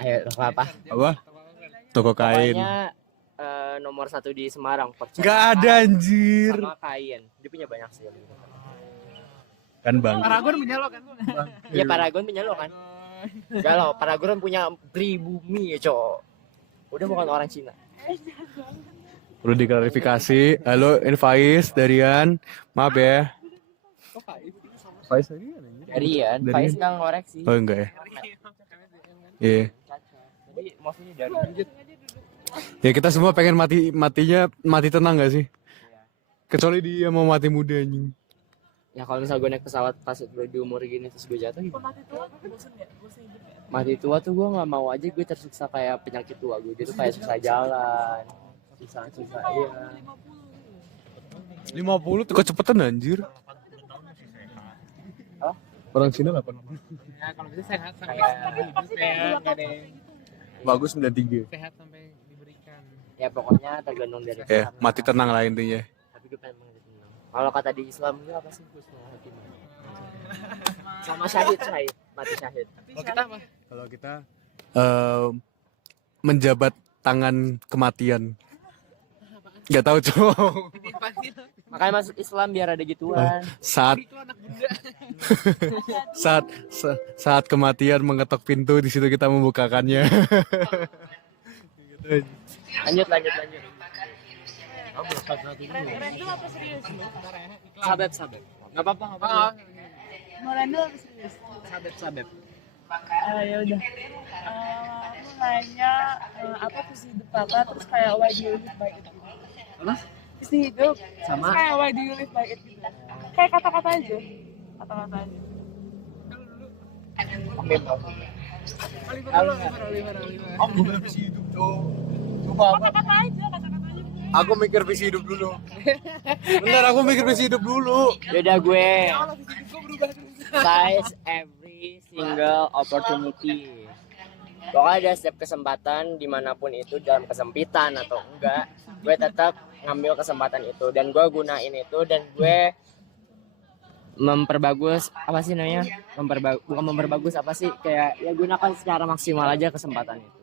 Ayo, apa? apa? Toko kain. Pokoknya nomor 1 di Semarang. percetakan Enggak ada anjir. Sama kain. Dia punya banyak sih. Kan Bang. Paragon punya lo kan? Ya Paragon punya lo kan? Enggak lo, Paragon punya pribumi ya cowok. Udah bukan orang Cina. Perlu diklarifikasi. Halo, Faiz, Darian. Maaf ya. Faiz Darian anjir. Darian, Faiz nggak ngoreksi. Oh enggak ya. Iya. Jadi maksudnya dari Ya kita semua pengen mati tenang gak sih? Kecuali dia mau mati muda anjing. ya kalau misal gue naik pesawat pas di umur gini terus gue jatuh gimana? Mati tua bosen ya? Bosen hidup ya? Mati tua tuh gue nggak mau aja gue tersiksa kayak penyakit tua gue gitu, kayak susah jalan, susah iya. 50 tuh kecepatan anjir. Orang Cina 8. Ya kalau bisa sehat sampai hidup ya, nggak ada Bagus 93. sehat sampai diberikan. Ya pokoknya tergantung dari Ya, mati tenang lah intinya. Tapi gue pengen mati tenang. Kalau kata di Islam itu apa sih? Husnul Khotimah. Sama syahid, mati syahid. Kalau kita apa? Kalau kita menjabat tangan kematian. Gak tahu cowok. Makanya masuk Islam biar ada gituan. Saat kematian mengetok pintu, di situ kita membukakannya. Lanjut. Random apa serius? Sabep. Nggak apa-apa. Mau random apa serius? Sabep. Ya udah. Aku nanya apa visi hidup kakak, terus kayak why do you live by it? Apa? Visi hidup. Sama? Terus kayak why do you live by it gitu. Kayak kata-kata aja. Kata-kata aja. Oliver. Om gue visi hidup cowok. Kata-kata aja. Aku mikir visi hidup dulu. Bentar, aku mikir visi hidup dulu. Yaudah gue size every single opportunity. Pokoknya ada setiap kesempatan dimanapun itu, dalam kesempitan atau enggak, gue tetap ngambil kesempatan itu dan gue gunain itu dan gue memperbagus apa sih namanya, bukan memperbagus apa sih, kayak ya gunakan secara maksimal aja kesempatan itu,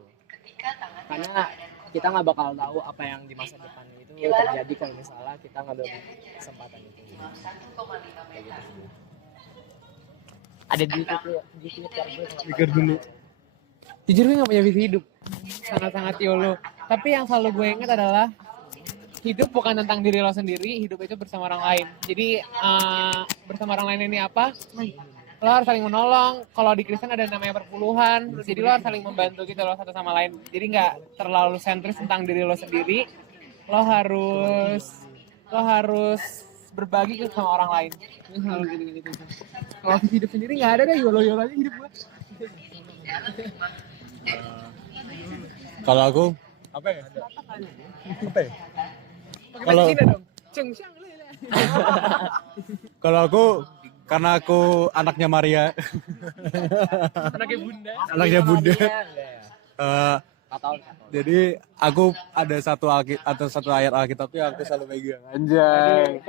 karena kita nggak bakal tahu apa yang di masa depan itu terjadi kalau misalnya kita ngambil kesempatan itu. Kayak gitu sih. Ada di Twitter gue. Mikir dulu. Jujur gue gak punya visi hidup, sangat-sangat YOLO. Tapi yang selalu gue ingat adalah hidup bukan tentang diri lo sendiri, hidup itu bersama orang lain. Jadi bersama orang lain ini apa? Lo harus saling menolong. Kalau di Kristen ada namanya perpuluhan, jadi lo harus saling membantu gitu lo satu sama lain. Jadi nggak terlalu sentris tentang diri lo sendiri. Lo harus berbagi ke sama orang lain. Itu selalu gitu. Kalau visi hidup sendiri nggak ada deh, YOLO aja hidup gue. Kalau aku apa ya? Kalau aku karena aku anaknya Maria. Anaknya Bunda. Jadi aku ada satu ayat Alkitab yang aku selalu pegang. Anjay.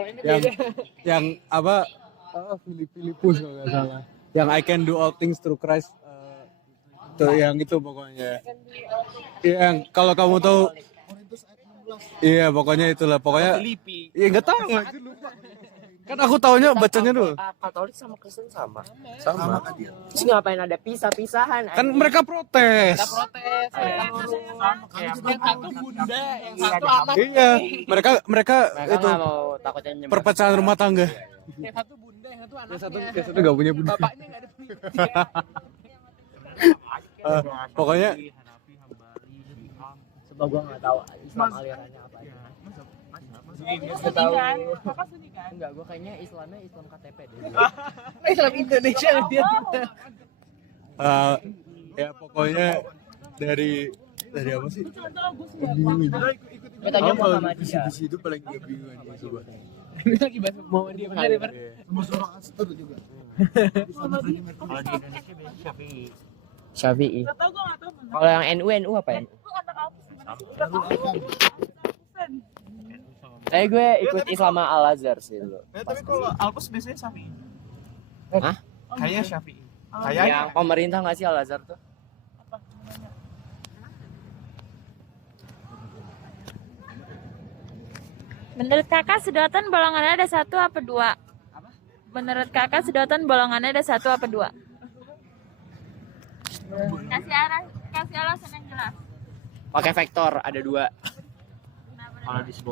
Yang apa? Filipus kalau nggak salah. Yang I can do all things through Christ. Tuh yang itu pokoknya. Yang kalau kamu tahu, iya pokoknya itulah. Pokoknya. Iya nggak tahu. Kan aku taunya bacanya dulu. Katolik sama Kristen sama. Terus ngapain ada pisah-pisahan? Kan mereka protes. Yang satu bunda, yang satu anak. Iya, mereka itu nggak mau takutnya nyebar. perpecahan rumah tangga. Yang satu bunda, yang satu anaknya. Yang satu nggak punya bunda. Bapaknya nggak ada punya. Pokoknya Sebab gue nggak tahu Islam alirannya apa aja. Kakak kan? Enggak, gue kayaknya Islamnya Islam KTP deh. Islam Indonesia dia. ya pokoknya dari apa sih? Gue tanya Muhammadiyah. Di situ paling gue bingung nih coba. Ini lagi bahas Muhammadiyah benar ya, Pak? Kalau di Indonesia biasanya Syafi'i. Kalau yang NU apa ya? Gue ikut Islam Al Azhar sih dulu. Tapi kalau Alpus biasanya Syafi'i. Hah? Kayaknya Syafi'i. Yang pemerintah nggak sih Al Azhar tuh? Menurut kakak sedotan bolongannya ada 1 apa 2? Menurut kakak sedotan bolongannya ada 1 apa 2? Kasih alasan yang jelas. Pakai vektor ada 2.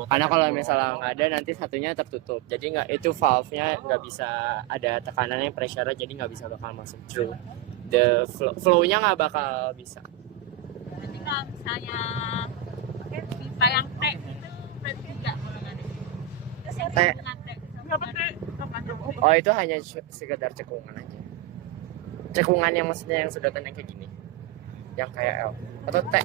Karena kalau misalnya nggak ada nanti satunya tertutup, jadi nggak, itu valve-nya nggak bisa ada tekanannya, pressure-nya, jadi nggak bisa bakal masuk through. The flow-nya nggak bakal bisa. Jadi kalau misalnya pipa yang T itu berarti 3 bolongannya. Terus yang T. Berapa T? Oh itu hanya sekedar cekungan aja. Cekungan yang maksudnya yang sedotan yang kayak gini, yang kayak L atau T.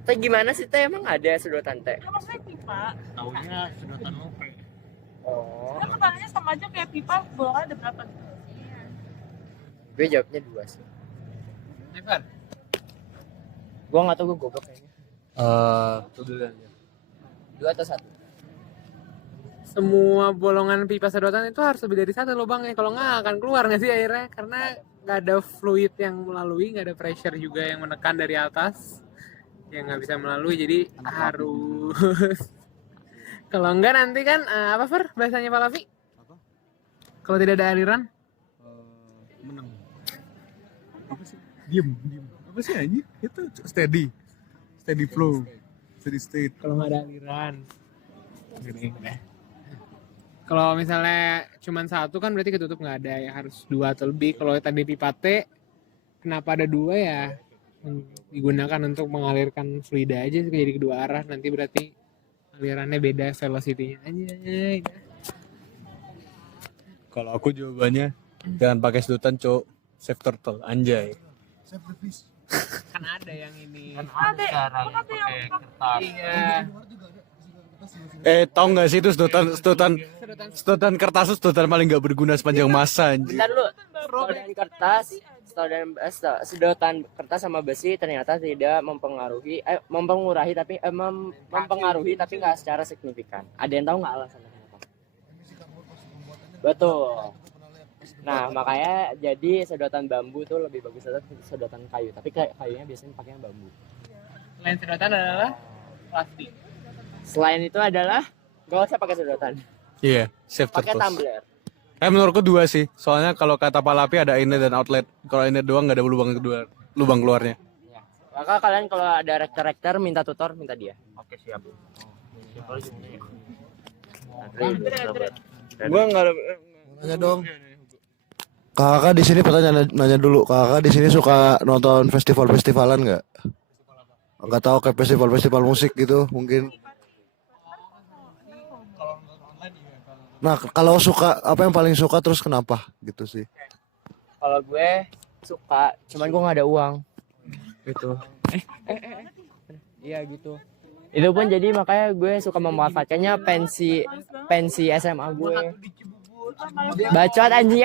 T gimana sih T, emang ada sedotan T? Kan maksudnya pipa. Taunya sedotan lope. Oh, Kan pertanyaannya sama aja kayak pipa, bolongan ada berapa? gue jawabnya 2 sih. Evan. Gue nggak tahu, gue goblok kayaknya. 2 atau 1? Semua bolongan pipa sedotan itu harus lebih dari 1 lubangnya. Kalau nggak akan keluar nggak sih airnya? Karena nggak ada fluid yang melalui, nggak ada pressure juga yang menekan dari atas, yang nggak bisa melalui. Jadi harus. Kalau enggak nanti kan apa Fer bahasanya Pak Lavi? Kalau tidak ada aliran? Menang. Apa sih? Diem. Apa sih anjing? Itu steady flow, steady state. Kalau nggak ada aliran. Gini. Kalau misalnya cuma 1 kan berarti ketutup nggak ada, ya harus 2 atau lebih. Kalau tadi pipa T, kenapa ada 2 ya? Digunakan untuk mengalirkan fluida aja sih, jadi kedua arah. Nanti berarti alirannya beda, velocity-nya aja. Kalau aku jawabannya jangan pakai sedotan, cok. Save turtle, anjay. Kan kan ada yang ini. Ada sekarang yang pakai kertas. Iya. Tau nggak sih itu sedotan kertas itu sedotan paling nggak berguna sepanjang masa anjir. Bentar lu, sedotan kertas sama besi ternyata tidak mempengaruhi tapi nggak secara signifikan. Ada yang tahu nggak alasannya kenapa? Betul. Nah makanya jadi sedotan bambu tuh lebih bagus dari sedotan kayu, tapi kayunya biasanya pakai yang bambu. Selain sedotan adalah plastik. Selain itu adalah nggak usah pakai sedotan, Iya, save pakai terus. tumbler. Menurutku dua sih. Soalnya kalau kata Palapi ada inlet dan outlet. Kalau inlet doang nggak ada lubang keluarnya. Ya. Maka kalian kalau ada rektor minta tutor, minta dia. Oke siap. Gua nggak ada. Nanya dong. Kakak di sini pertanyaan nanya dulu. Kakak di sini suka nonton festival-festivalan nggak? Nggak tahu kayak festival-festival musik gitu mungkin. Nah kalau suka apa yang paling suka terus kenapa gitu sih? Kalau gue suka, cuman gue nggak ada uang. Gitu. Iya gitu. Itu pun jadi makanya gue suka memanfaatkannya pensi SMA gue. Bacot anjing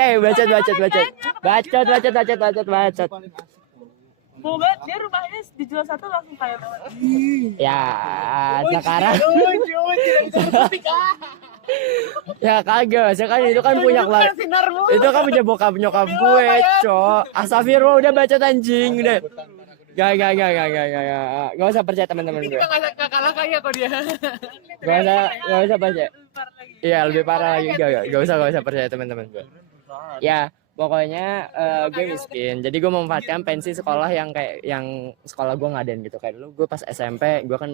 bacot. Mau banget dia rumahnya dijual satu langsung kaya banget. Ya, sekarang. Ya kagak, kan itu kan punya itu kan punya bokap nyokap gue, cok. Astagfirullah udah bacot anjing udah. Gak usah percaya teman-teman gue. Kita kalah kaya kok dia. Gak usah percaya. Iya lebih parah lagi, gak usah percaya teman-teman gue. Ya pokoknya gue miskin, jadi gue memanfaatkan pensi sekolah yang sekolah gue ngadain gitu. Kayak dulu gue pas SMP gue kan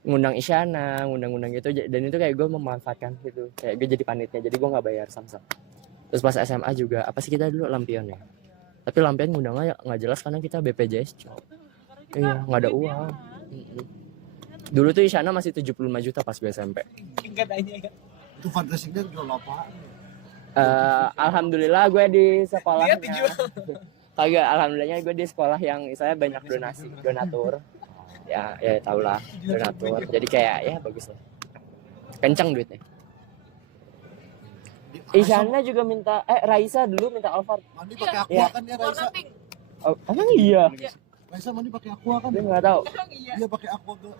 ngundang Isyana, ngundang gitu, dan itu kayak gue memanfaatkan gitu, kayak gue jadi panitia, jadi gue nggak bayar samsat. Terus pas SMA juga apa sih kita dulu lampion ya, tapi lampion ngundangnya nggak jelas karena kita BPJS cok. Iya nggak ada uang. Dulu tuh Isyana masih 75 juta pas gue SMP. Itu fundraisingnya jual apa? Alhamdulillah gue di sekolahnya kagak, alhamdulillahnya gue di sekolah yang saya banyak donatur ya tau lah donatur, jadi kayak ya bagus lah, kenceng duitnya. Isyana juga minta Raisa dulu minta Alphard Mandi pakai aqua kan ya Raisa? oh, emang iya Raisa mandi pakai aqua kan? gue nggak tahu. Iya pakai aqua botol.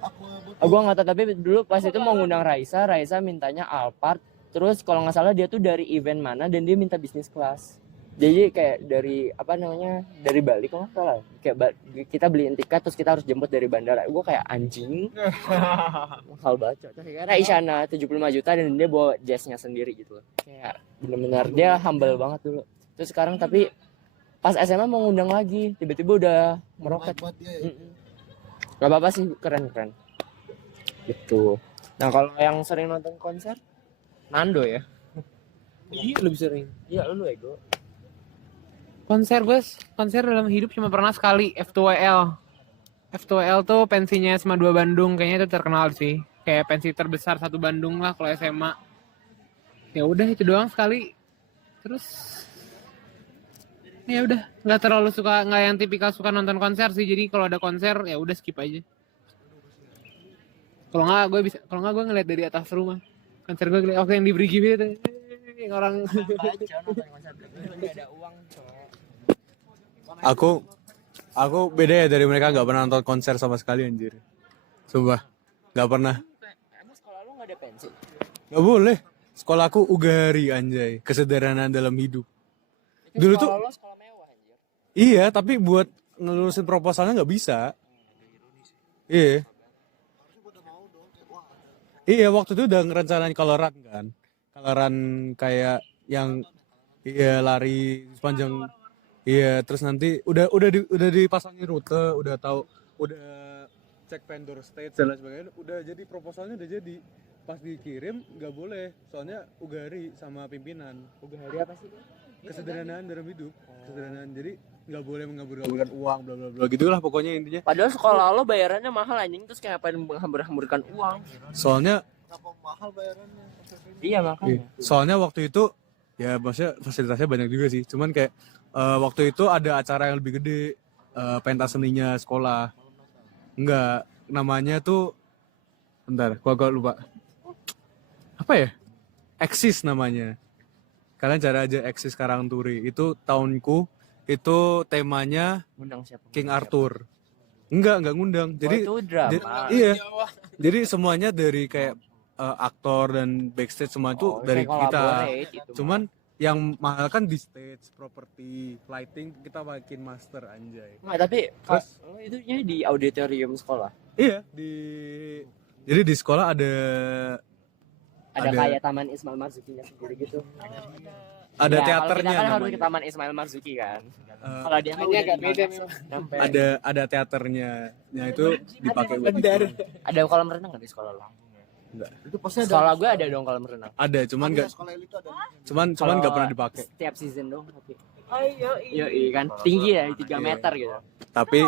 Gue nggak tahu, tapi dulu pas itu mau ngundang Raisa mintanya Alphard. Terus kalau nggak salah dia tuh dari event mana dan dia minta bisnis kelas. Jadi kayak dari dari Bali kalau nggak salah. Kayak kita beliin tiket terus kita harus jemput dari bandara. Gue kayak anjing. Mahal banget. Karena Isyana 75 juta dan dia bawa jazznya sendiri gitu loh. Kayak bener-bener dia humble banget dulu. Terus sekarang tapi pas SMA mau ngundang lagi, tiba-tiba udah meroket. Gak apa-apa sih, keren. Gitu. Nah kalau yang sering nonton konser Nando ya? Iya lebih sering. Iya lu ego. Konser dalam hidup cuma pernah sekali, F2L. F2L tuh pensinya SMA 2 Bandung, kayaknya itu terkenal sih. Kayak pensi terbesar satu Bandung lah kalau SMA. Ya udah itu doang sekali. Terus ya udah, nggak terlalu suka, nggak yang tipikal suka nonton konser sih. Jadi kalau ada konser ya udah skip aja. Kalau nggak gue ngeliat dari atas rumah. Konser gue waktu yang di Brigi itu yang orang Aku beda ya dari mereka, nggak pernah nonton konser sama sekali anjir. Sumpah, nggak pernah. Emang sekolah lu nggak ada pensi? Nggak boleh. Sekolahku ugari anjay, kesederhanaan dalam hidup. Dulu tuh sekolah mewah anjir. iya, tapi buat ngelurusin proposalnya nggak bisa. Iya. Iya, waktu itu udah ngerencanain coloran kan. Coloran kayak yang lari sepanjang terus nanti udah dipasangin rute, udah tahu, udah cek vendor stage dan lain sebagainya, udah jadi proposalnya udah jadi. Pas dikirim nggak boleh, soalnya ugari sama pimpinan. Ugari apa sih? Kesederhanaan dalam hidup. Kesederhanaan, jadi nggak boleh menghambur-hamburkan uang, bla bla bla gitulah pokoknya intinya. Padahal sekolah lo bayarannya mahal anjing, terus kayak ngapain menghambur-hamburkan uang? Soalnya mahal bayarannya. Iya makanya. Soalnya waktu itu ya maksudnya fasilitasnya banyak juga sih. Cuman kayak waktu itu ada acara yang lebih gede. pentas seninya sekolah. Enggak, namanya tuh bentar, gua agak lupa. Apa ya? Eksis namanya. Kalian cari aja Eksis Karangturi. Itu tahunku, itu temanya Undang siapa? King Arthur. Enggak ngundang. Jadi itu drama. iya. Jadi semuanya dari kayak aktor dan backstage semua itu dari kayak kita. collaborate itu Cuman yang mahal kan di stage, property, lighting kita makin master anjay. Nggak, tapi Terus itu di auditorium sekolah. iya jadi di sekolah ada Kayak Taman Ismail Marzuki-nya sendiri gitu. ada Ya, teaternya kalau kita kan harus namanya. ke Taman Ismail Marzuki kan. Eh, Kalau dia Ini agak beda memang. ada teaternya. Ya itu dipakai buat Ada kolam renang nggak di sekolah lo? Itu pasti ada. Sekolah gue ada dong kolam renang. ada cuman Ada enggak sekolah elit tuh ada. cuman enggak pernah dipakai. Setiap season dong. Tapi Oh iya. iya kan tinggi ya 3 meter gitu. Tapi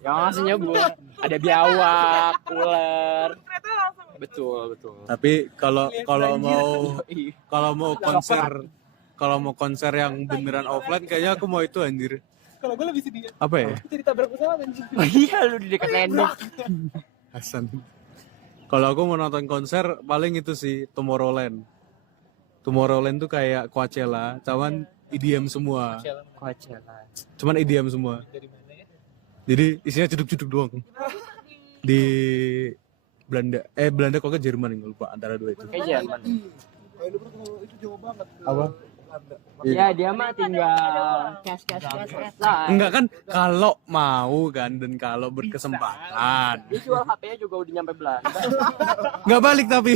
Yang langsung nyebur. Ada biawak, ular. Ternyata langsung. Betul. kalau mau konser yang beneran offline kayaknya aku mau itu anjir. Kalau gue lebih sedih. Apa ya? Jadi tabrak pesawat anjing. Oh iya lu di dekat tembok. Hasan. Kalau aku mau nonton konser paling itu sih Tomorrowland. Tomorrowland tuh kayak Coachella, cuman EDM semua. Coachella. Cuman EDM semua. Dari mana ya? Jadi isinya cuduk-cuduk doang. Di Belanda kok ke Jerman nggak lupa antara dua itu. Kayak Jerman. Kalau lu kalau itu jauh banget. Apa? Ya dia mah tinggal cash lah. Enggak kan kalau mau kan dan kalau berkesempatan. Dia jual HP-nya juga udah nyampe Belanda. Nggak balik tapi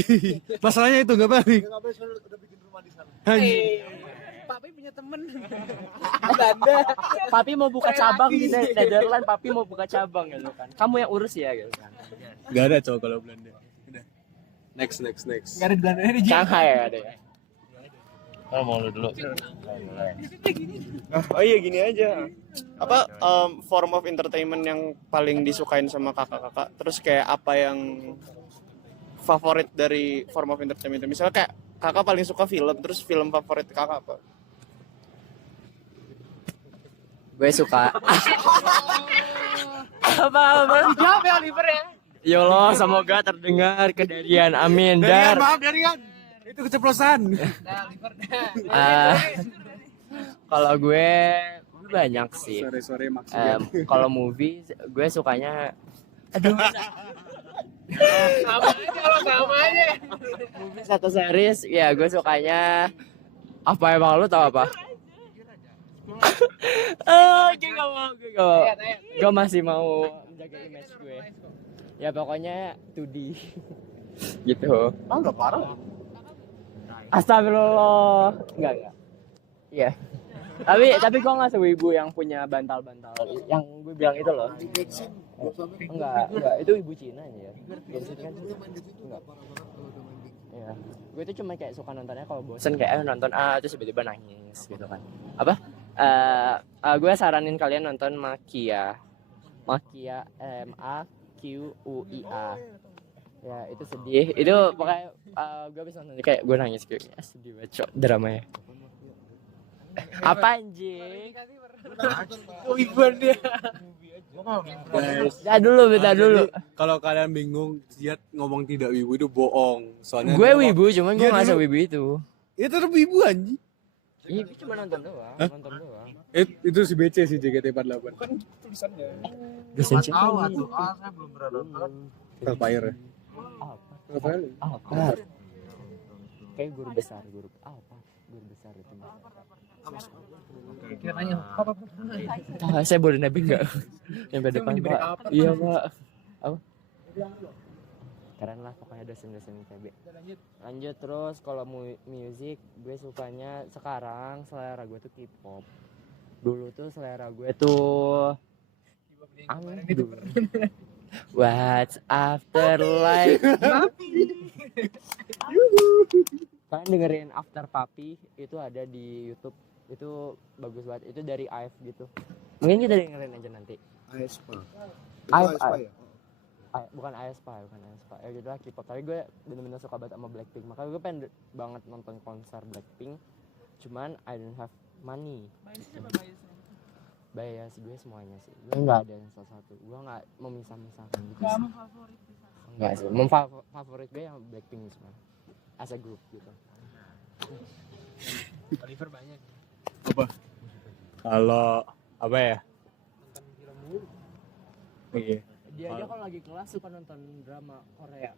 masalahnya itu nggak balik. Enggak boleh soalnya udah bikin rumah di sana. Anjing. Papi punya temen. Papi mau buka cabang di Netherlands, Papi mau buka cabang gitu kan. Kamu yang urus ya gitu kan. Nggak ada cowok kalau Belanda. Udah. Next. Gak ada di Belanda di Shanghai ya ada ya. Mau lu dulu. Oh iya gini aja. Apa form of entertainment yang paling disukain sama kakak-kakak? Terus kayak apa yang favorit dari form of entertainment? Misalnya kayak kakak paling suka film, terus film favorit kakak apa? Gue suka. Apa? Jawab ya Oliver ya. Ya Allah, semoga terdengar kedarian. Amin. Dar. Maaf Darian. Itu keceplosan. Kalau gue banyak sih. Sorry maksudnya. Kalau movie gue sukanya Sama aja. movie satu series ya gue sukanya apa emang lu tahu apa? Gue gak mau. Gue masih mau menjaga image gue. Ya pokoknya 2D gitu. Enggak parah. Astagfirullah. Enggak. Iya. Tapi gue nggak sewibu yang punya bantal-bantal yang gue bilang itu loh. Enggak, itu ibu Cina ya. Genshin kan enggak. Iya. Gue itu cuma kayak suka nontonnya kalau bosen kayak nonton terus tiba-tiba nangis gitu kan. Apa? Gue saranin kalian nonton Makia. Makia MAQUIA. Ya itu sedih. Itu pokoknya gue bisa nonton kayak gue nangis kayak sedih banget cok dramanya. Apa anjing? Ibuan dia. Guys, Bentar dulu. kalau kalian bingung Ziad ngomong tidak wibu itu bohong. Soalnya Gue wibu, cuman gue Dia nggak dulu- sewibu itu. Ya tetap wibu anjing. Iya, gue cuma nonton doang. Itu si BC si JKT48. Tulisannya. Dosen siapa Tahu ini? tuh. Saya belum pernah nonton. Velfire. Velfire. Apa? Kayak guru besar Guru besar itu. Kita tanya, apa? Saya boleh nebeng nggak? Yang pada depan diberi Pak. apa? Iya Pak. Apa? Keren lah pokoknya dosen-dosen ITB. Lanjut terus kalau music gue sukanya sekarang selera gue tuh K-pop. Dulu tuh selera gue tuh anggur. What's after life? Kalian dengerin After Papi itu ada di YouTube. Itu bagus banget. Itu dari AF gitu. Mungkin kita dengerin aja nanti. Aespa. Aespa ya? Bukan Aespa. Ya gitu lah K-pop. Tapi gue bener-bener suka banget sama Blackpink. Makanya gue pengen banget nonton konser Blackpink. Cuman I don't have money. bias gue semuanya sih. Gue nggak ada yang salah satu. Gue nggak memisah-misahkan gitu Gak sih. memfavorit bisa. Enggak sih. Favorit gue yang Blackpink semua. As a group gitu. Oliver banyak Apa? Kalau apa ya? nonton film mulu. Iya. Dia aja kalau lagi kelas suka nonton drama Korea.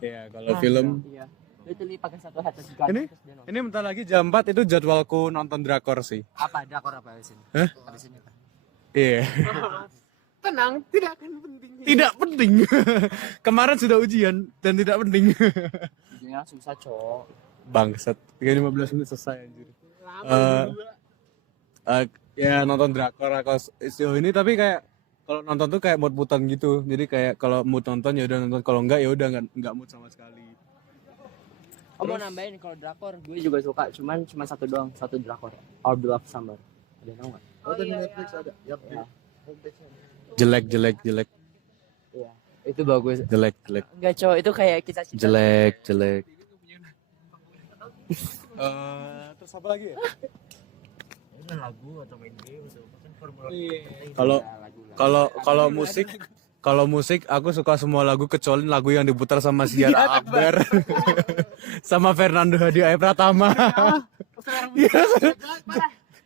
Iya, kalau film Iya. Dia tuh pakai satu headset juga. Ini? Terus dia nonton. ini bentar lagi jam 4 itu jadwalku nonton drakor sih. Apa drakor apa di sini? Hah? Habis ini apa? Iya. Tenang, tidak akan penting. Tidak penting. Kemarin sudah ujian dan tidak penting. Ujiannya susah, Cok. Bangsat. 15 menit selesai anjir. Lama Eh, juga. Ya nonton drakor aku sejauh ini, tapi kayak kalau nonton tuh kayak mood-moodan gitu. Jadi kayak kalau mood nonton ya udah nonton, kalau enggak ya udah enggak mood sama sekali. Oh, mau nambahin kalau drakor gue juga suka, cuma satu doang, satu drakor. Our Beloved Summer. Ada tahu enggak? Oh, di Netflix ada. Yap. Ya. Jelek. Iya. Itu bagus. Jelek. Enggak, Cok, itu kayak kita Jelek. Terus apa lagi ya? Ini lagu atau main game atau kan formula. Kalau musik aku suka semua lagu kecuali lagu yang diputar sama Siara Akbar sama Fernando Hadi Pratama. Iya.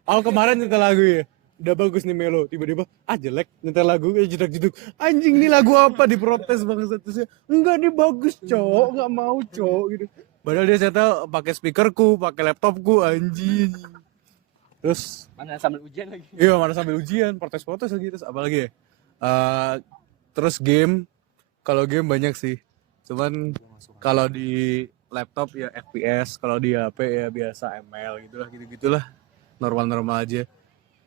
Aku kemarin nyetel lagu ya, udah bagus nih Melo, tiba-tiba jelek nyetel lagu jeduk anjing, nih lagu apa, diprotes banget. Terusnya enggak, nih bagus cowok, nggak mau cowok gitu. Padahal dia nyetel pakai speakerku, pakai laptopku, anjing. Terus Mana sambil ujian lagi. iya, mana sambil ujian, protes lagi. Terus apa lagi ya? Terus game, kalau game banyak sih. Cuman kalau di laptop ya FPS, kalau di HP ya biasa ML gitulah. Normal aja.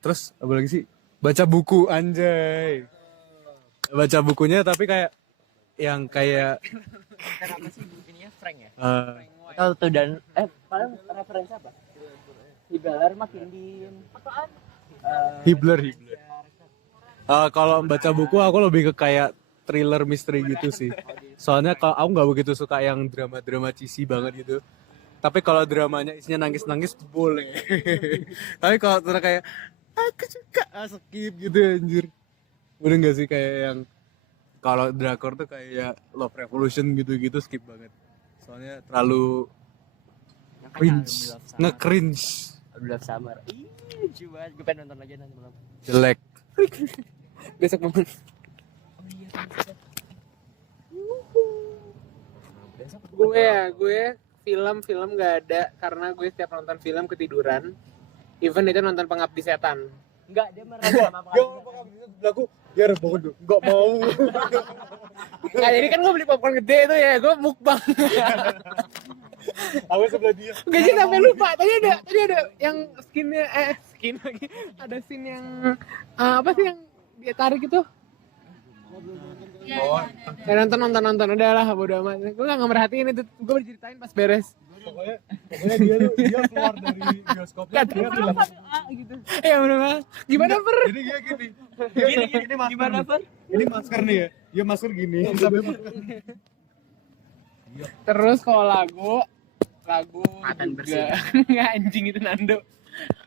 Terus apa lagi sih? Baca buku, anjay. Baca bukunya tapi kayak yang kayak Kenapa sih bukunya Frank ya? eh, Tahu dan paling referensi apa? Hibbeler makin din. Apaan? Hibbeler. Kalau baca buku aku lebih ke kayak thriller misteri gitu sih. Soalnya kalau aku nggak begitu suka yang drama cheesy banget gitu. Tapi kalau dramanya isinya nangis boleh. Tapi kalau terus kayak aku suka skip gitu anjir. Bener nggak sih kayak yang kalau drakor tuh kayak Love Revolution gitu skip banget. Soalnya terlalu nge-cringe. Beloved Summer. Ih, lucu banget. Gue pengen nonton lagi nanti malam. Jelek. Besok bangun. Gue film nggak ada karena gue setiap nonton film ketiduran. Even itu nonton Pengabdi Setan. Enggak, dia merasa sama Aku biar bangun dong. Enggak mau. Nah, jadi kan gue beli popcorn gede itu ya, gue mukbang. Aku sebelah dia. Gak jadi sampai lupa. Tadi ada yang skin lagi. Ada scene yang apa sih yang dia tarik itu? Ya nonton udah lah, bodo amat. Gue gak merhatiin itu, gue diceritain pas beres. Pokoknya dia keluar dari bioskopnya dia bilang Gitu. Ya bener banget. Gimana per? jadi dia gini. Ini masker. Gimana per? Ini masker nih ya. Dia masker gini. Terus kalau lagu Makan bersih. juga nggak, anjing itu Nando.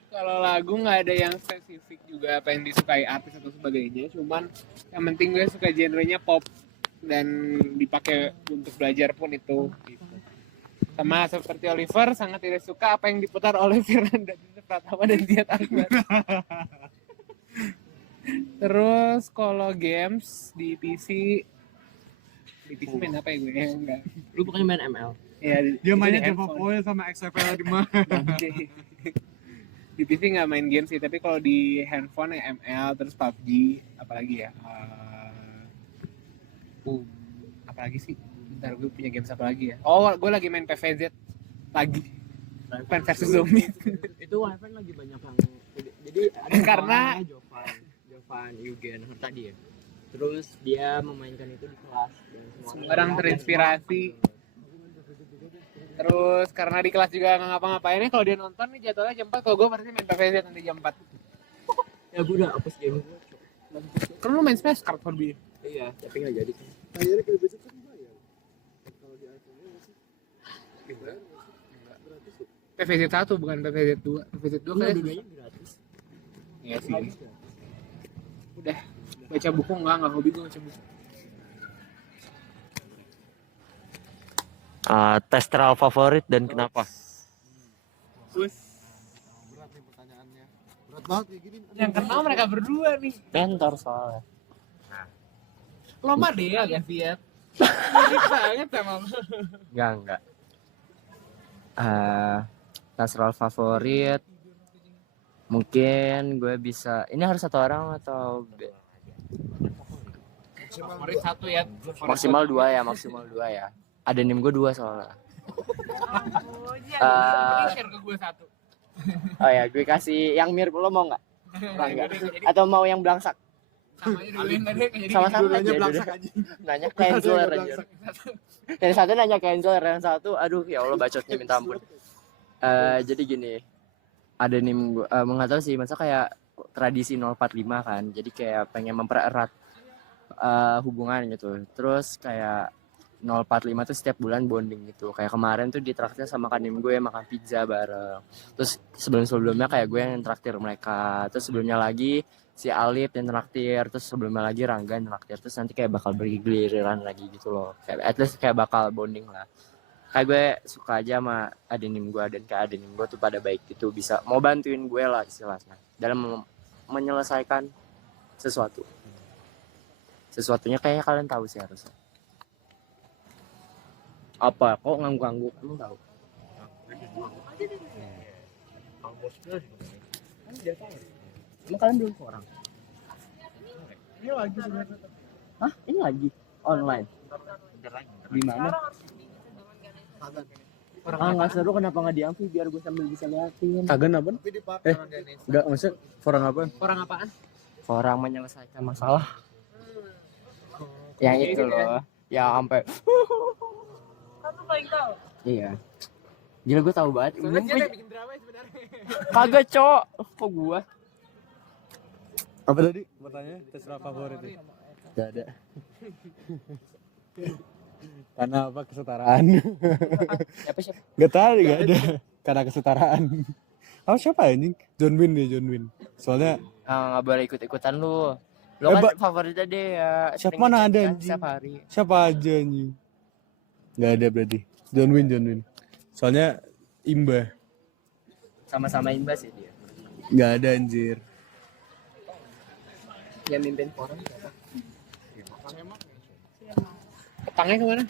Kalau lagu nggak ada yang spesifik juga apa yang disukai artis atau sebagainya, cuman yang penting gue suka genrenya pop dan dipakai untuk belajar pun itu gitu. Sama seperti Oliver sangat tidak suka apa yang diputar oleh Fernanda Pratama dan Ziad Akbar. Terus kalau games di PC main apa ya gue? Enggak. Lu bukannya main ML? Ya, Dia mainnya di Java handphone. Foil sama XFL di mana? Di PC nggak main game sih, tapi kalau di handphone ya ML, terus PUBG, apalagi ya? Apalagi sih? Bentar, gue punya games apa lagi ya? Oh, gue lagi main PVZ lagi. Plan versus Zombie. Itu Wifi lagi banyak yang jadi ada Karena- orangnya Jovan Eugen tadi ya. Terus dia memainkan itu di kelas dan Semua orang terinspirasi. Terus karena di kelas juga nggak ngapa-ngapainnya, kalau dia nonton nih jadwalnya jam 4, kalau gue pasti main PVZ nanti jam 4. Ya gue udah hapus game gue. Kan lu main Smash Card for me. Iya, tapi nggak jadi. Akhirnya kayak besok kan bayar. Kalau di iPhone-nya masih PVZ 1 bukan PVZ 2. PVZ 2 kan Dua-duanya gratis. iya sih. Udah. Baca buku enggak hobi gue baca buku. Testral favorit dan kenapa? Berat nih pertanyaannya. Berat banget kayak gini. Yang kenal mereka berdua nih. Mentor soalnya. Lo mah deh agak Fiat. Mirip banget sama lo. Enggak. Testral favorit mungkin gue bisa, ini harus satu orang atau Favorit satu ya. maksimal dua ya. Ada nim gue 2 soalnya. Ini share ke gue 1. Oh ya, gue kasih yang mirip, lo mau nggak? Enggak. Atau mau yang belangsak? Sama aja dulu yang tadi jadi Sama-sama Dulunya aja. belangsak aja. Nanya Kenzel aja. Yang satu nanya Kenzel, yang satu aduh ya Allah bacotnya minta ampun. Jadi gini, ada nim gue nggak tahu sih, masa kayak tradisi 045 kan, jadi kayak pengen mempererat hubungan gitu. Terus kayak 045 tuh setiap bulan bonding gitu. Kayak kemarin tuh ditraktir sama kanim gue makan pizza bareng. Terus sebelumnya kayak gue yang traktir mereka. Terus sebelumnya lagi si Alif yang traktir. Terus sebelumnya lagi Rangga yang traktir. Terus nanti kayak bakal bergiliran lagi gitu loh. Kayak at least kayak bakal bonding lah. Kayak gue suka aja sama adenim gue, dan kayak adenim gue tuh pada baik gitu, bisa mau bantuin gue lah istilahnya dalam menyelesaikan sesuatunya kayak kalian tahu sih harusnya. Apa kok ngangguk-ngangguk, kamu tahu? Emang kalian belum ke orang? Ini lagi sebenarnya. Hah? Ini lagi online. Di mana? Nggak seru, kenapa nggak diambil biar gue sambil bisa liatin. Kagan apa? Enggak, maksudnya forum apa? Orang apaan? Orang menyelesaikan masalah. Yang itu loh, yang sampai Kamu paling tahu. iya. Gila gue tahu banget. Soalnya dia yang bikin drama sebenarnya. Kagak, Cok. Kok gua? Apa tadi? Pertanyaannya testral favorit. Gak ada. Karena apa? Kesetaraan. Siapa? Gak tahu, gak ada. Karena kesetaraan. Apa siapa anjing? John Win. Soalnya Nggak boleh ikut-ikutan lu. Lu kan favoritnya dia ya. siapa sering mana ngechat ada kan anjing? setiap hari. Siapa aja anjing? Gak ada berarti. John Win. Soalnya Imba. Sama-sama imbas ya dia. Gak ada anjir. Yang mimpin forum siapa? Ketangnya kemana?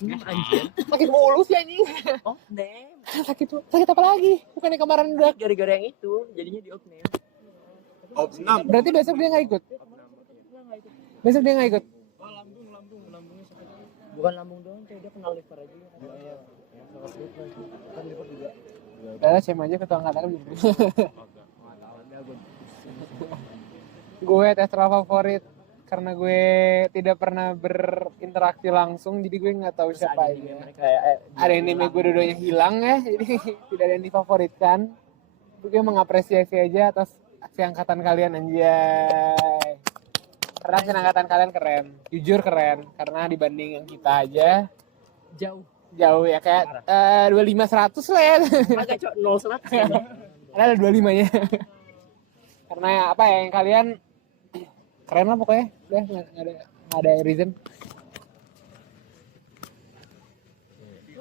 Anjir. Sakit mulu sih anjing. Oh, damn. Sakit apa lagi? Bukannya kemarin udah. Gara-gara yang itu jadinya di off nih. Berarti besok dia nggak ikut. Besok dia nggak ikut. Bukan lambung doang, kayak dia kenal liver aja. Udah, saya aja ketua angkatan belum. Gue testral favorit karena gue tidak pernah berinteraksi langsung, jadi gue nggak tahu siapa aja. Ada anime gue dua-duanya hilang ya, jadi tidak ada yang difavoritkan. Gue mengapresiasi aja atas aksi angkatan kalian, anjay. Karena aksi angkatan kalian keren, jujur keren. Karena dibanding yang kita aja jauh ya, kayak 25-100 lah ya. Agak cok 0-100 ya. Ada 25-nya. Karena apa ya, yang kalian keren lah pokoknya. Udah nggak ada reason.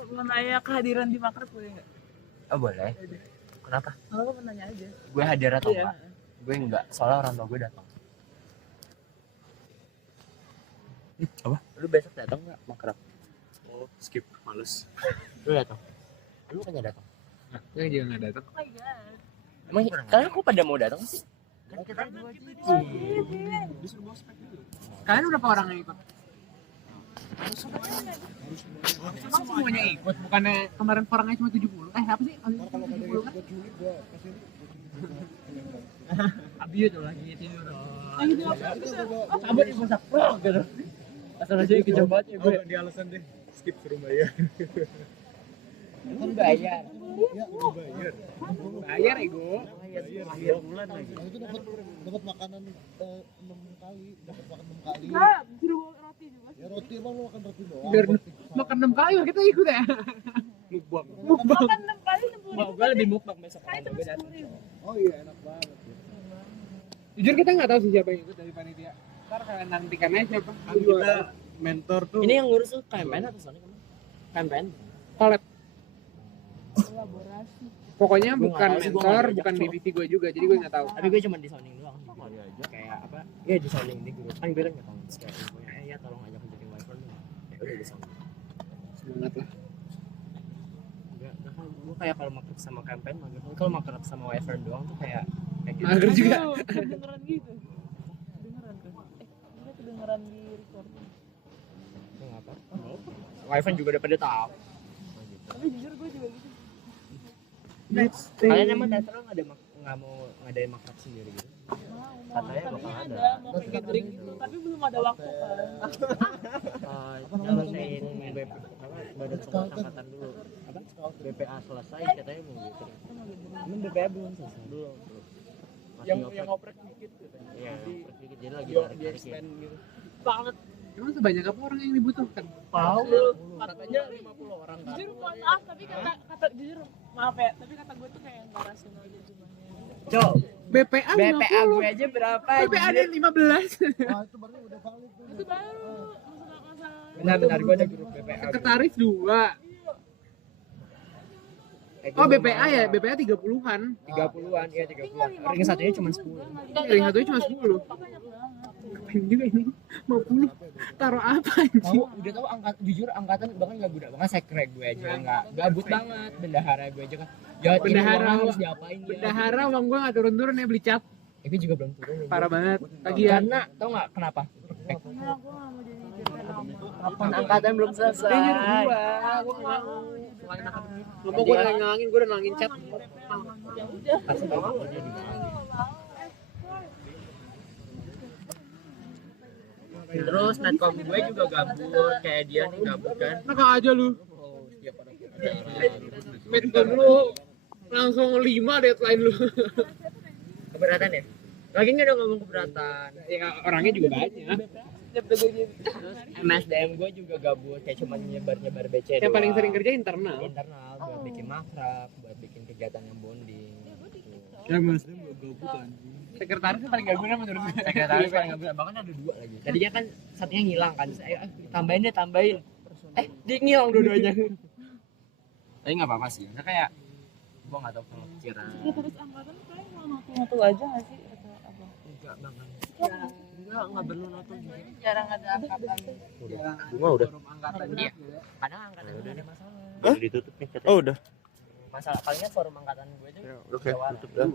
Menanya kehadiran di Makrab boleh nggak? Oh boleh. Kenapa? Kalau menanya aja. Gue hadir atau Iya. enggak? Gue enggak, soalnya orang tua gue datang. Apa? Lu besok datang nggak makrab? Oh, skip, males. Lu datang? Lu kan datang? Gue juga nggak datang. Oh my god. Emang kalian kok pada mau datang sih? Kalian berapa orang yang ikut? Emang semuanya ikut? Bukannya kemarin orangnya cuma 70? Apa sih? 70 kan? Abi tuh lagi tidur. Sabar ibu sakro gitu. Asal aja kejabatnya gue. Di alasan deh, skip suruh bayar. Kan bayar. Bayar ego. Akhir bulan lagi. Itu dapat makanan 6 kali, dapat makan 6 kali. Enggak, suruh roti juga. Ya roti emang lu makan roti doang. Biar makan 6 kali kita ikut ya. Makan 6 kali 60.000. Gue lebih mukbang besok. Kayak cuma 10.000. Oh iya enak banget. Jujur kita nggak tahu sih siapa yang ikut dari panitia. Ntar kalian nantikan aja siapa. Kan kita mentor tuh. Ini yang ngurus tuh KMPN atau Sonic? KMPN. Collab. Kolaborasi. Pokoknya Gua nggak bukan tahu sih, gua mentor, nggak diajak, bukan so. divisi gue juga, jadi gue nggak tahu. Tapi gue cuma di sounding doang. Kayak apa? Ya di sounding di grup. Kan gue kan nggak tahu. Terus kayak infonya, ya tolong ajak jadi Wyvern dong. Ya udah di sounding. Semangat lah. Enggak, kan gue kayak kalau makrab sama campaign mager. Kalau makrab sama Wyvern doang tuh kayak gitu. Mager juga. Aduh, kedengeran gitu. Kedengeran kan? Ini kedengeran di recording. Itu nggak apa? Wyvern juga udah pada tahu. Tapi jujur gue juga gitu. Kalian emang teater nggak ada nggak mau ngadain makrab sendiri gitu? Katanya bakal Tadinya ada. ada, mau kayak gathering gitu. Tapi belum ada waktu kan. Nyelesain BP apa badan pengawas angkatan dulu. Apa? BPA selesai katanya mau gitu. Emang BPA belum selesai. Belum. Yang oprek dikit gitu. Iya, sedikit jadi lagi Di tarik-tarik extend gitu. Banget. Emang sebanyak apa orang yang dibutuhkan? Tahu. Katanya 50 orang kan. Jujur mohon maaf, tapi kata jujur maaf ya, tapi kata gue tuh kayak nggak rasional gitu jumlahnya. Cok, BPA BPA 50. gue aja berapa? BPA ada 15. Wah, itu berarti udah valid tuh. Itu baru masalah. Benar-benar gue ada grup BPA. Sekretaris 2. Oh BPA ya, BPA 30-an. 30-an, iya 30-an. Ring satunya cuma 10. Ring satunya cuma 10. Ngapain juga ini? 50. Taruh apa anjing? Tahu, udah tahu jujur angkatan bahkan nggak budak banget sekrek gue aja nggak gabut banget bendahara gue aja kan. Ya Bendahara harus diapain dia. Bendahara uang gue nggak turun-turun ya beli cat. Tapi juga belum turun. Parah banget. Lagian. Karena tau nggak kenapa? Gue nggak mau jadi BPA. Kapan angkatan belum selesai? Dia nyuruh gue nggak mau. Ngomong gue udah ngalangin, gue udah ngalangin cat. Ya udah. Pasti tahu dia di mana. Terus netcom gue juga gabut kayak dia nih gabut kan. Nakal aja lu. Setiap ada Medcom lu langsung 5 deadline lu. keberatan ya? Lagi nggak ada ngomong keberatan. Ya orangnya juga banyak. Terus MSDM gue juga gabut kayak cuma nyebar-nyebar BC Yang paling doang. sering kerja internal. Internal buat bikin makrab, buat bikin kegiatan yang bonding. Ya Mas, dia belum gabut anjing. Sekretaris yang paling gak guna menurut gue. Sekretaris paling nggak bahkan ada 2 lagi. Tadinya kan satunya ngilang kan, terus, tambahin deh tambahin. Dia ngilang dua-duanya. Tapi nggak apa-apa sih, karena kayak gua nggak tahu kalau pikiran. Terus angkatan kayak mau notu aja nggak sih? Atau apa? Enggak banget. Enggak perlu nonton juga. Jarang ada angkatan. Bunga udah. Iya. Kadang angkatan udah ada masalah. Udah ditutup nih katanya. Oh udah. Masalah palingnya forum angkatan gue aja. Oke, jawara. tutup dah.